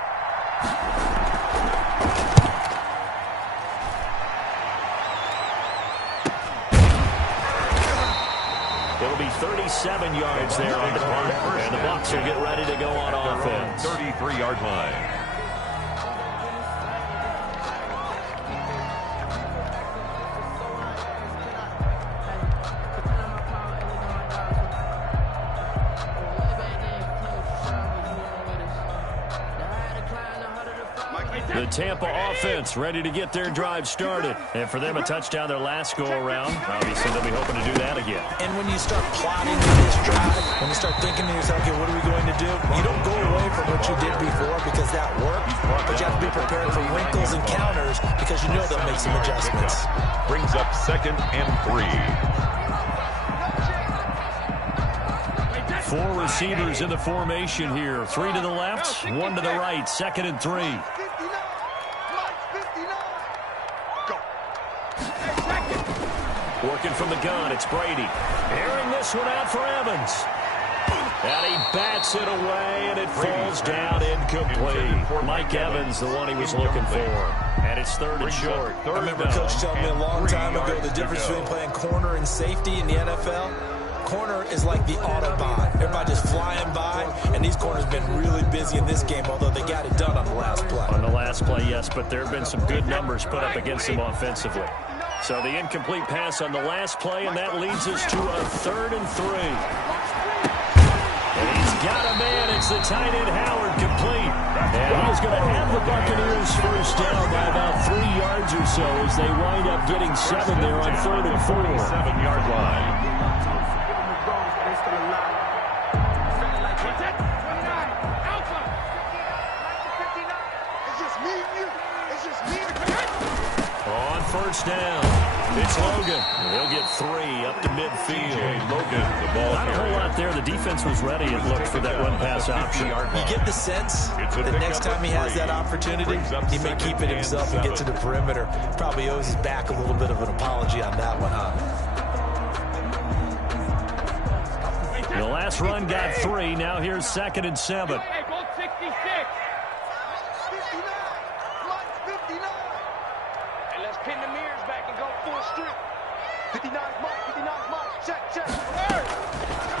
It'll be 37 yards there on the punt, and the Bucs will get ready to go on offense. 33-yard line. The Tampa offense ready to get their drive started. And for them, a touchdown their last go-around. Obviously, they'll be hoping to do that again. And when you start plotting this drive, when you start thinking to yourself, okay, what are we going to do? You don't go away from what you did before because that worked, but you have to be prepared for wrinkles and counters because you know they'll make some adjustments. Brings up 2nd and 3. 4 receivers in the formation here. 3 to the left, 1 to the right. 2nd and 3. Working from the gun, it's Brady. Airing this one out for Evans. And he bats it away, and it falls down incomplete. Mike Evans, the one he was looking for. And it's third and short. I remember Coach telling me a long time ago the difference between playing corner and safety in the NFL. Corner is like the Autobahn. Everybody just flying by, and these corners have been really busy in this game, although they got it done on the last play. On the last play, yes, but there have been some good numbers put up against him offensively. So the incomplete pass on the last play, and that leads us to a 3rd and 3. And he's got a man. It's the tight end, Howard, complete. And he's going to have the Buccaneers first down by about 3 yards or so as they wind up getting 7 there on 3rd and 4. 7-yard line. On first down, it's Logan. He'll get 3 up to midfield. Logan, the ball Not a whole lot there. The defense was ready, it looked, for that run-pass option. You get the sense that next time he has that opportunity, he may keep it himself and get to the perimeter. Probably owes his back a little bit of an apology on that one, huh? The last run got 3. Now here's 2nd and 7. Hey, go 66. 59. Mike, 59. And let's pin the mirrors back and go full strip. 59 Mike, 59 Mike. Check, check.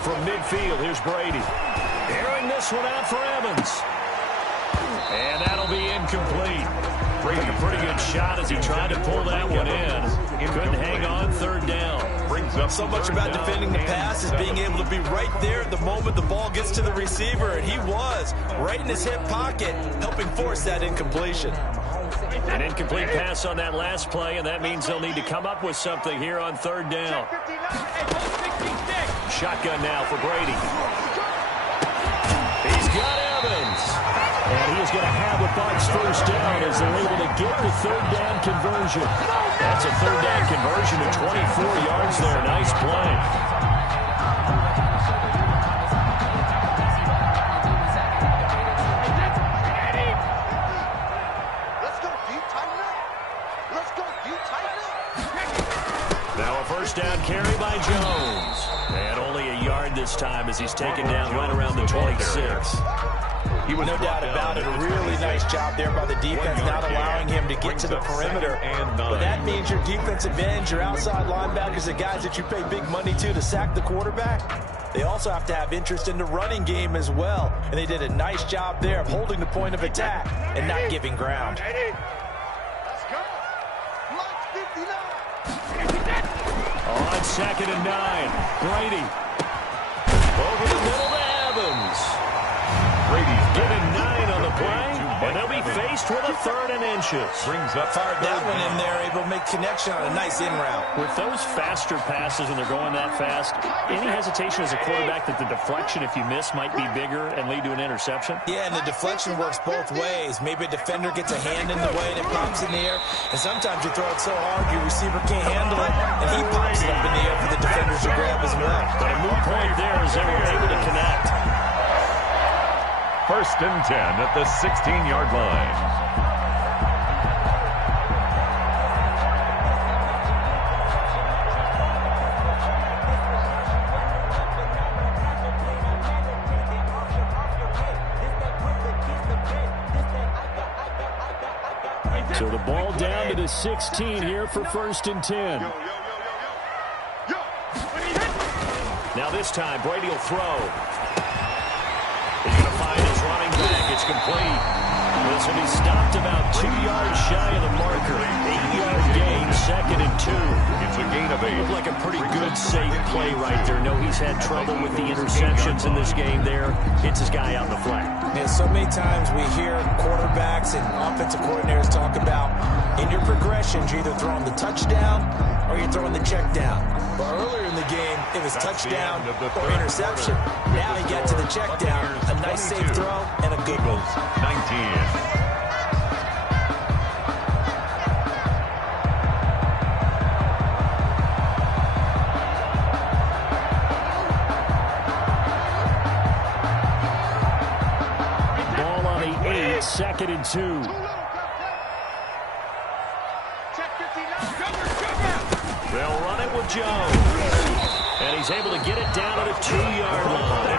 From midfield, here's Brady. Airing this one out for Evans. And that'll be incomplete. Brady, a pretty good shot as he tried to pull that one in. Couldn't hang on 3rd down. brings up So much about defending the pass is being able to be right there at the moment the ball gets to the receiver, and he was right in his hip pocket, helping force that incompletion. An incomplete pass on that last play, and that means they'll need to come up with something here on 3rd down. Shotgun now for Brady. He's got Evans. And he is going to have the Bucs first down as they're able to get the 3rd down conversion. That's a 3rd down conversion of 24 yards there. Nice play. Now a first down carry by Jones. And only a yard this time as he's taken down right around the 26. No doubt about it. A really nice job there by the defense, not allowing him to get to the perimeter. But that means your defensive ends, your outside linebackers, the guys that you pay big money to sack the quarterback, they also have to have interest in the running game as well. And they did a nice job there of holding the point of attack and not giving ground. On 2nd and 9, Brady. Over the middle to Evans. Brady's Getting 9 on the play, and they'll be faced with a 3rd and inches. brings up Fired that one in there, able to make connection on a nice in route. With those faster passes when they're going that fast, any hesitation as a quarterback that the deflection, if you miss, might be bigger and lead to an interception? Yeah, and the deflection works both ways. Maybe a defender gets a hand in the way and it pops in the air. And sometimes you throw it so hard your receiver can't handle it, and he pops it up in the air for the defenders to grab as well. But a moot point there as they were able to connect. 1st and 10 at the 16-yard line. So the ball down to the 16 here for 1st and 10. Now this time, Brady will throw. He's going to find his running back. It's complete. This will be stopped about 2 yards shy of the marker. 8-yard gain, 2nd and 2. It's a gain of 8. Looked like a pretty good, safe play right there. No, he's had trouble with the interceptions in this game there. Hits his guy out in the flat. Yeah, so many times we hear quarterbacks and offensive coordinators talk about in your progressions, you're either throwing the touchdown or you're throwing the check down. But earlier in the game, it was touchdown or interception. Now he got to the check down, a nice safe throw, and a good one. 19. Ball on the 8, 2nd and 2. They'll run it with Jones. And he's able to get it down to the 2-yard line.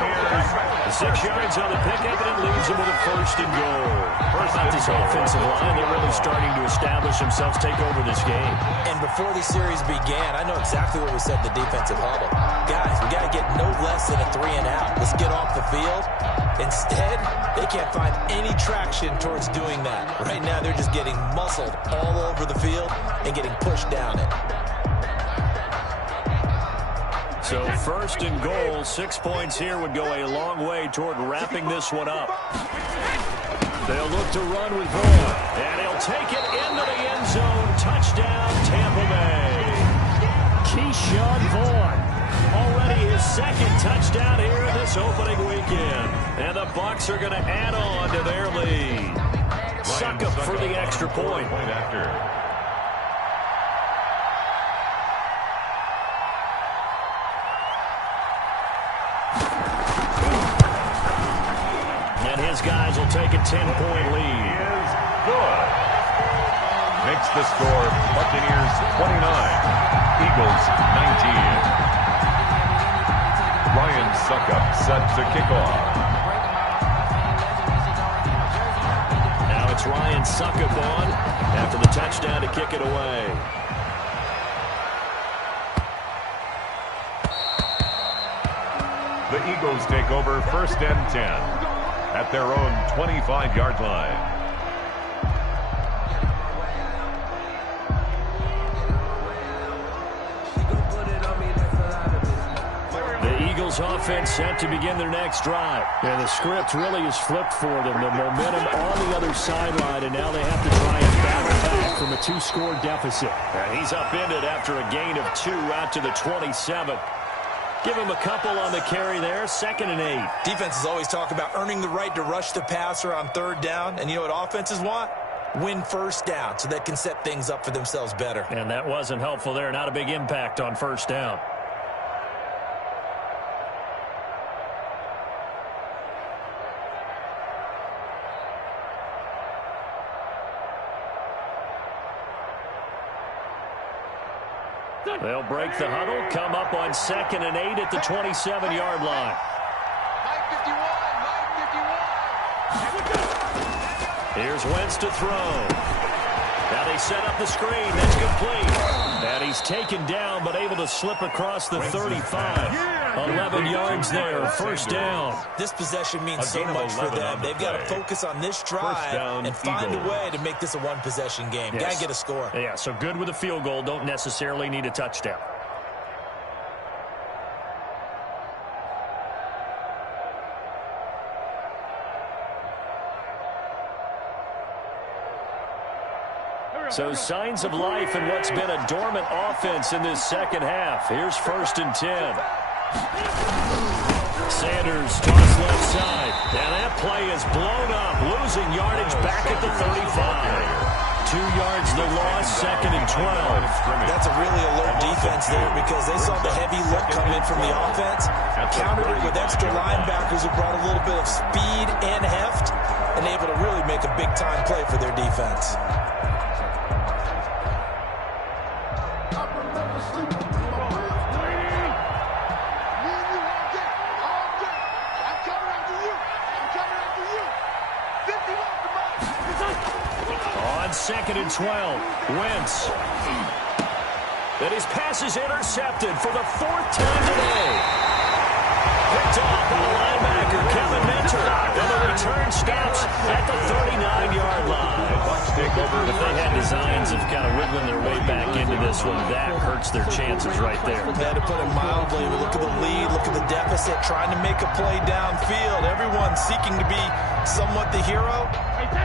The 6 yards on the pickup, and it leaves him with a 1st and goal. How about this offensive line? They're really starting to establish themselves, take over this game. And before the series began, I know exactly what we said in the defensive huddle. Guys, we got to get no less than a 3-and-out. Let's get off the field. Instead, they can't find any traction towards doing that. Right now, they're just getting muscled all over the field and getting pushed down it. So 1st and goal, 6 points here would go a long way toward wrapping this one up. They'll look to run with Vaughn, and he'll take it into the end zone. Touchdown, Tampa Bay. Keyshawn Vaughn, already his 2nd touchdown here in this opening weekend. And the Bucs are going to add on to their lead. Suckup for the extra point. His guys will take a 10-point lead. Is good. Makes the score Buccaneers 29, Eagles 19. Ryan Suckup set to kick off. Now it's Ryan Suckup on after the touchdown to kick it away. The Eagles take over 1st and 10. At their own 25-yard line. The Eagles offense set to begin their next drive. And the script really is flipped for them. The momentum on the other sideline, and now they have to try and battle back from a 2-score deficit. And he's upended after a gain of 2 out to the 27. Give him a couple on the carry there, 2nd and 8. Defenses always talk about earning the right to rush the passer on 3rd down. And you know what offenses want? Win 1st down so they can set things up for themselves better. And that wasn't helpful there. Not a big impact on 1st down. They'll break the huddle, come up on 2nd and 8 at the 27-yard line. Here's Wentz to throw. Now they set up the screen. That's complete. And he's taken down, but able to slip across the 35. 11 yards there, 1st down. This possession means so much for them. They've got to focus on this drive and find a way to make this a one-possession game. Got to get a score. Yeah, so good with a field goal. Don't necessarily need a touchdown. So signs of life in what's been a dormant offense in this 2nd half. Here's 1st and 10. Sanders toss left side. And that play is blown up, losing yardage back at the 35. 2 yards the loss, 2nd and 12. That's a really alert defense there because they saw the heavy look come in from the offense, countered it with extra linebackers who brought a little bit of speed and heft, and able to really make a big-time play for their defense. On 2nd and 12, Wentz. And his pass is intercepted for the 4th time today. Picked off by the linebacker, Kevin Minter. And the return stops at the 39-yard line. If they had designs of kind of wiggling their way back into this one, that hurts their chances right there. Yeah, to put it mildly, look at the lead, look at the deficit, trying to make a play downfield. Everyone seeking to be somewhat the hero.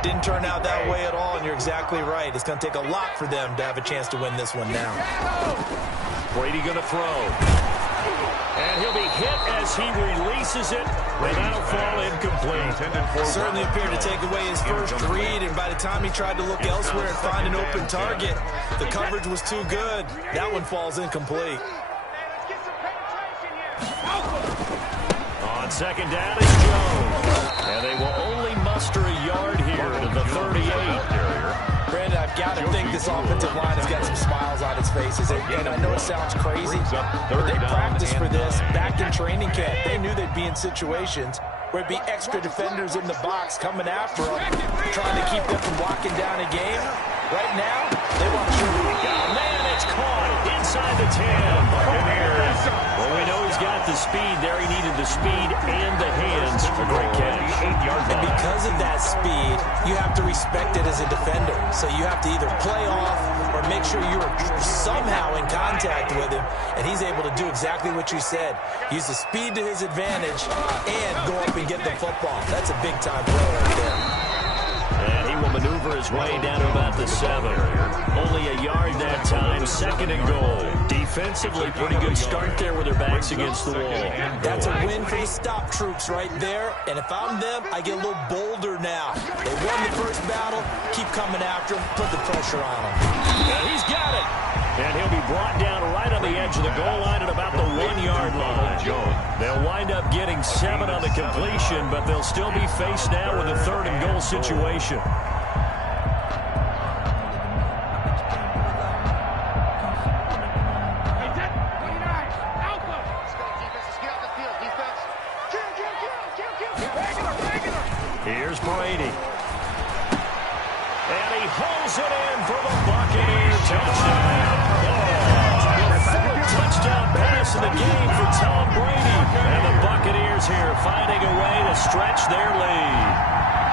Didn't turn out that way at all, and you're exactly right. It's going to take a lot for them to have a chance to win this one now. Brady going to throw. And he'll be hit as he releases it, and that'll fall incomplete. Certainly appeared to take away his first read, and by the time he tried to look elsewhere and find an open target, the coverage was too good. That one falls incomplete. On 2nd down is Jones. And they will only muster a yard here to the 38. Brandon, I've got to think this offensive line has got some smiles on its faces. And I know it sounds crazy, but they practiced for this back in training camp. They knew they'd be in situations where it'd be extra defenders in the box coming after them, trying to keep them from locking down a game. Right now, they want to show who we got. Man, it's caught inside the 10. Buccaneers. Well, we know he's got the speed there. He needed the speed and the hands. A great catch. And because of that speed, you have to respect it as a defender. So you have to either play off or make sure you're somehow in contact with him, and he's able to do exactly what you said. Use the speed to his advantage and go up and get the football. That's a big-time play right there. And he will maneuver his way down to about the 7. Only a yard that time, 2nd and goal. Defensively, pretty good start there with their backs against the wall. That's a win for the stop troops right there. And if I'm them, I get a little bolder now. They won the first battle. Keep coming after him. Put the pressure on him. And he's got it. And he'll be brought down right on the edge of the goal line at about the 1-yard line. They'll wind up getting 7 on the completion, but they'll still be faced now with a 3rd and goal situation. Here's Brady. And he holds it in for the Buccaneers touchdown. Touchdown pass in the game for Tom Brady. And the Buccaneers here finding a way to stretch their lead.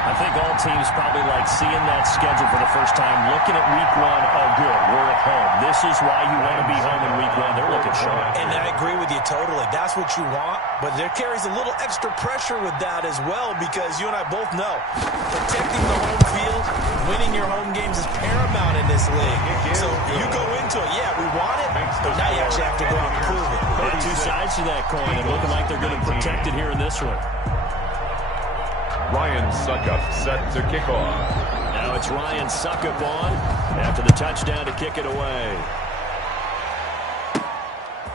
I think all teams probably like seeing that schedule for the first time, looking at week 1. Oh, good, we're at home. This is why you want to be home in week 1. They're looking sharp. And I agree with you totally. That's what you want. But there carries a little extra pressure with that as well, because you and I both know protecting the home field, winning your home games is paramount in this league. So you go into it, yeah, we want it, but now you actually have to go out and prove it. And 2 sides to that coin, and looking like they're going to protect it here in this one. Ryan Suckup set to kick off. Now it's Ryan Suckup on after the touchdown to kick it away.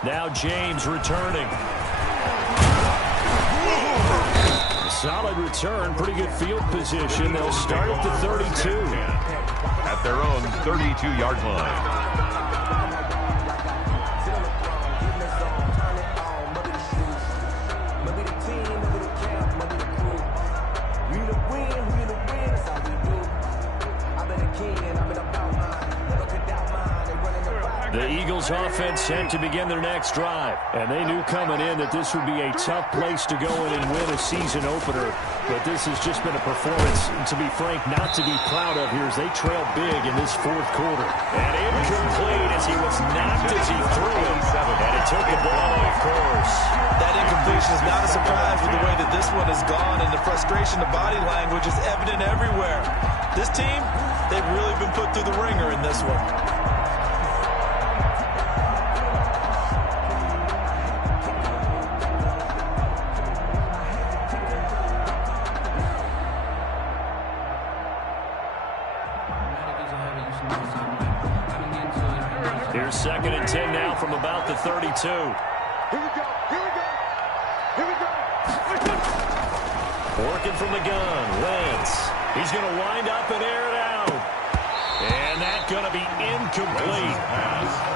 Now James returning. Solid return, pretty good field position. They'll start at the 32. At their own 32-yard line. The Eagles offense set to begin their next drive. And they knew coming in that this would be a tough place to go in and win a season opener. But this has just been a performance, to be frank, not to be proud of here as they trail big in this 4th quarter. And incomplete as he was knocked as he threw it. And it took the ball off course. That incompletion is not a surprise with the way that this one has gone, and the frustration, the body language is evident everywhere. This team, they've really been put through the ringer in this one. Here's 2nd and 10 now from about the 32. Here we go. Here we go. Here we go. Working from the gun. Wentz. He's going to wind up and air it out. And that's going to be incomplete.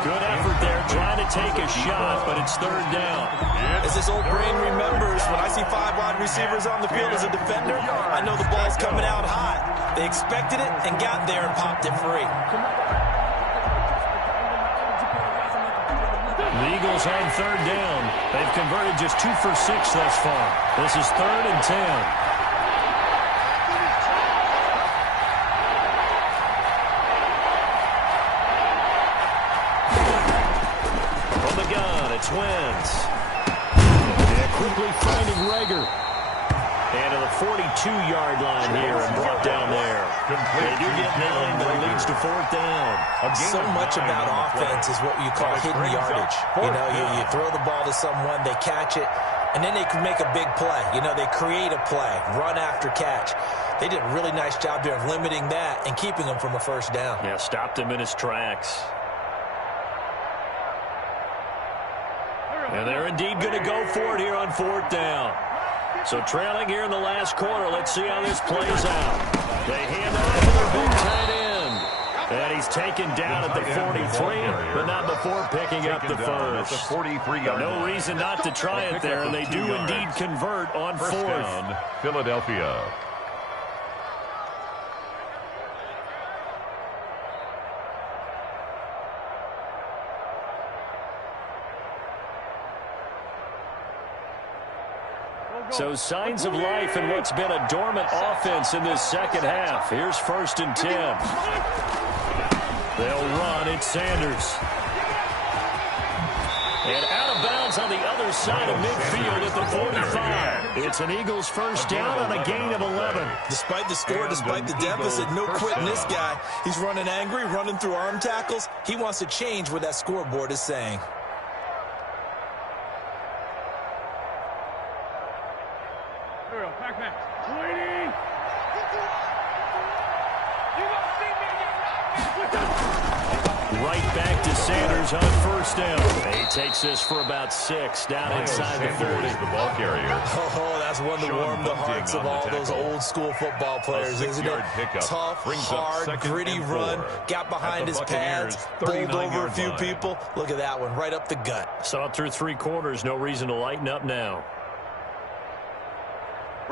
Good effort there trying to take a shot, but it's 3rd down. As this old brain remembers, when I see 5 wide receivers on the field as a defender, I know the ball's coming out hot. They expected it and got there and popped it free. The Eagles on 3rd down. They've converted just 2 for 6 thus far. This is 3rd and 10. From the gun, it's Wentz. And quickly finding Rager. And to the 42-yard line here and brought down there. They do get 9, but it leads to 4th down. So much about offense is what you call hidden yardage. You know, you throw the ball to someone, they catch it, and then they can make a big play. You know, they create a play, run after catch. They did a really nice job there of limiting that and keeping him from a 1st down. Yeah, stopped him in his tracks. And they're indeed going to go for it here on 4th down. So trailing here in the last quarter, let's see how this plays out. They hand off to their big tight end. And he's taken down at the 43, but not before picking up the first. No reason not to try it there, and they do indeed convert on fourth. Down, Philadelphia. So signs of life in what's been a dormant offense in this second half. Here's 1st and 10. They'll run. It's Sanders. And out of bounds on the other side of midfield at the 45. It's an Eagles first down on a gain of 11. Despite the score, despite the deficit, no quitting this guy. He's running angry, running through arm tackles. He wants to change what that scoreboard is saying. Right back to Sanders on first down. He takes this for about 6 down inside the 30. The ball carrier. Oh, that's one to warm the hearts of all those old school football players, isn't it? Tough, hard, gritty run. Got behind his pads, bowled over a few people. Look at that one, right up the gut. Saw it through 3 quarters. No reason to lighten up now.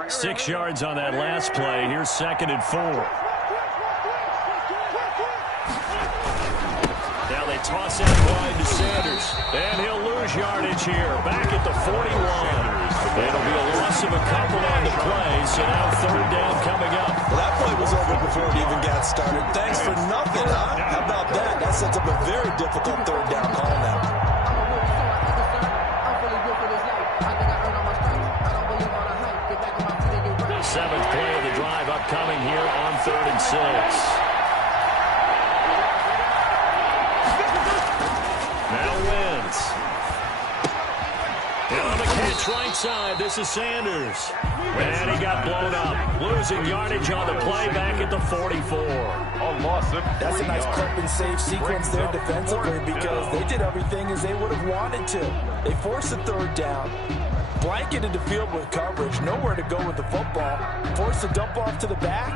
6 yards on that last play. Here's 2nd and 4. Now they toss out wide to Sanders. And he'll lose yardage here. Back at the 41. It'll be a loss of a couple on the play. So now 3rd down coming up. Well, that play was over before it even got started. Thanks for nothing, huh? How about that? That sets up a very difficult 3rd down call now. 7th play of the drive upcoming here on 3rd and 6. Now wins. And on the catch right side, this is Sanders. And he got blown up. Losing yardage on the play back at the 44. That's a nice clip and save sequence there defensively because they did everything as they would have wanted to. They forced the 3rd down. Blanketed the field with coverage, nowhere to go with the football, forced to dump off to the back,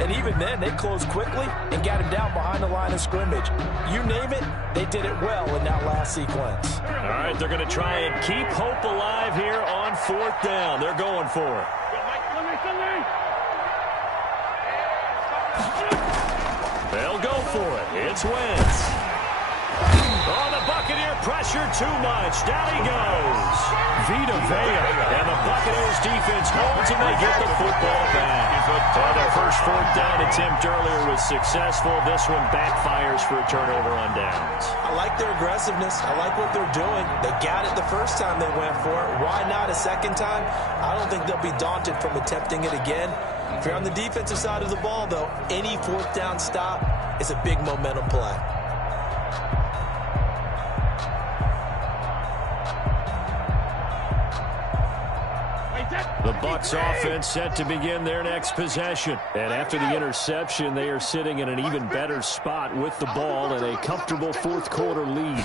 and even then they closed quickly and got him down behind the line of scrimmage. You name it, they did it well in that last sequence. All right, they're going to try and keep hope alive here on 4th down. They're going for it. They'll go for it. It's Wentz. Oh, the Buccaneer pressure too much. Down he goes. Vita Vea. And the Buccaneers defense holds and they get the football back. Their first 4th down attempt earlier was successful. This one backfires for a turnover on downs. I like their aggressiveness. I like what they're doing. They got it the first time they went for it. Why not a second time? I don't think they'll be daunted from attempting it again. If you're on the defensive side of the ball, though, any 4th down stop is a big momentum play. The Bucs offense set to begin their next possession. And after the interception, they are sitting in an even better spot with the ball and a comfortable 4th quarter lead.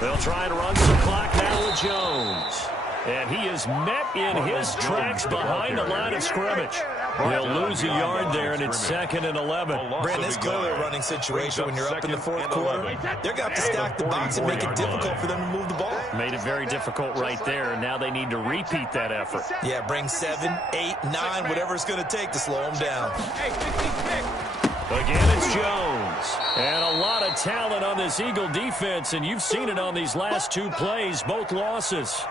They'll try to run some clock now with Jones. And he is met in his tracks behind the line of scrimmage. They'll lose a yard there, and it's 2nd and 11. Brandon, it's clearly a running situation when you're up in the 4th quarter. They're going to have to stack the box and make it difficult for them to move the ball. Made it very difficult right there, and now they need to repeat that effort. Yeah, bring 7, 8, 9, whatever it's going to take to slow them down. Again, it's Jones. And a lot of talent on this Eagle defense, and you've seen it on these last 2 plays, both losses.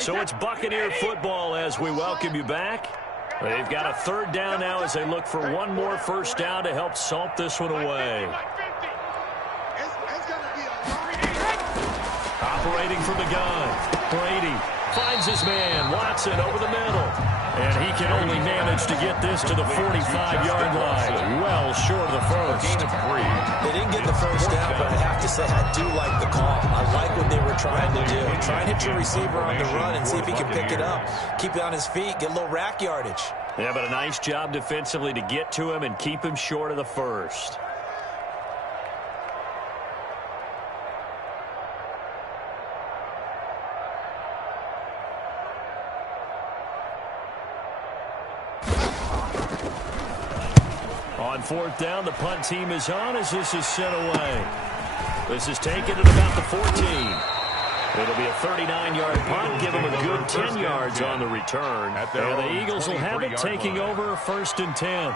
So it's Buccaneer football as we welcome you back. They've got a 3rd down now as they look for one more first down to help salt this one away. Operating from the gun. Brady finds his man. Watson over the middle. And he can only manage to get this to the 45-yard line. Well short of the first. They didn't get the first down, but I have to say I do like the call. I like what they were trying to do. Try and hit your receiver on the run and see if he can pick it up. Keep it on his feet. Get a little rack yardage. Yeah, but a nice job defensively to get to him and keep him short of the first. On fourth down, the punt team is on as this is sent away. This is taken at about the 14. It'll be a 39-yard punt, give him a good 10 yards on the return. And the Eagles will have it taking over 1st and 10.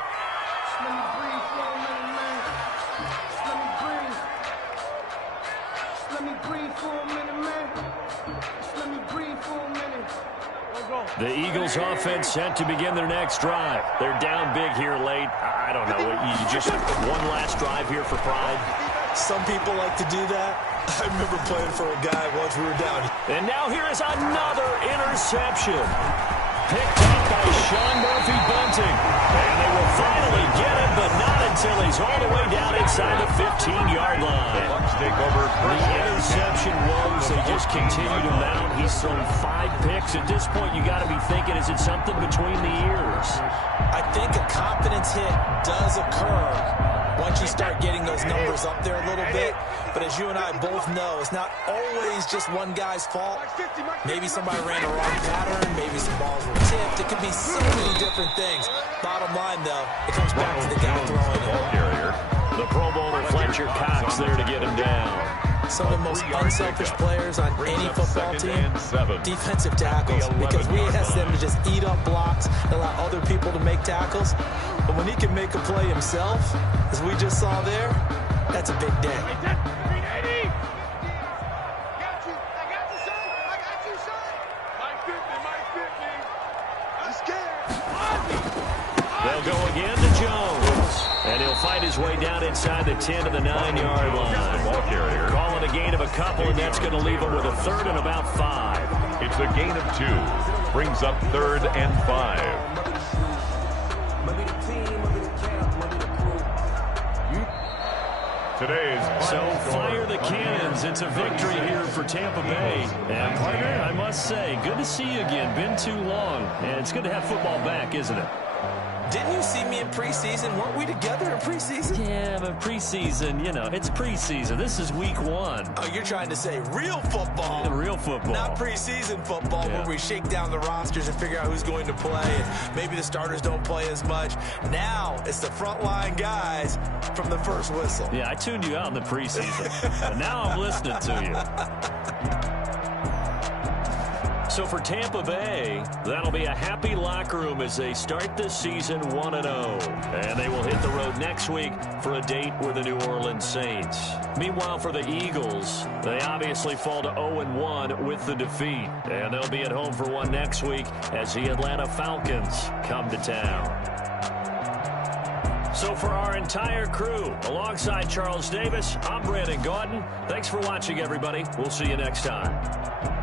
The Eagles offense set to begin their next drive. They're down big here late. I don't know. You just one last drive here for pride. Some people like to do that. I remember playing for a guy once we were down. And now here is another interception. Picked up by Sean Murphy-Bunting. And they will finally get him, but not until he's all the way down inside the 15-yard line. The interception woes, they just continue to mount. He's thrown 5 picks. At this point, you got to be thinking, is it something between the ears? I think a confidence hit does occur once you start getting those numbers up there a little bit. But as you and I both know, it's not always just one guy's fault. Maybe somebody ran a wrong pattern. Maybe some balls were tipped. It could be so many different things. Bottom line, though, it comes back to the guy throwing it. The Pro Bowler Fletcher Cox there to get him down. Some of the most unselfish players on any football team, defensive tackles, because we ask them to just eat up blocks, allow other people to make tackles. But when he can make a play himself, as we just saw there, that's a big day. They'll go again to Jones. And he'll fight his way down inside the 10 to the 9-yard line. Calling a gain of a couple, and that's going to leave him with a 3rd and about 5. It's a gain of 2. Brings up 3rd and 5. So fire the cannons. It's a victory here for Tampa Bay. And partner, I must say, good to see you again. Been too long. And it's good to have football back, isn't it? Didn't you see me in preseason? Weren't we together in preseason? Yeah, but preseason, you know, it's preseason. This is week 1. Oh, you're trying to say real football. Real football. Not preseason football where we shake down the rosters and figure out who's going to play. And maybe the starters don't play as much. Now it's the frontline guys from the first whistle. Yeah, I tuned you out in the preseason. But now I'm listening to you. So for Tampa Bay, that'll be a happy locker room as they start this season 1-0. And they will hit the road next week for a date with the New Orleans Saints. Meanwhile, for the Eagles, they obviously fall to 0-1 with the defeat. And they'll be at home for one next week as the Atlanta Falcons come to town. So for our entire crew, alongside Charles Davis, I'm Brandon Gaudin. Thanks for watching, everybody. We'll see you next time.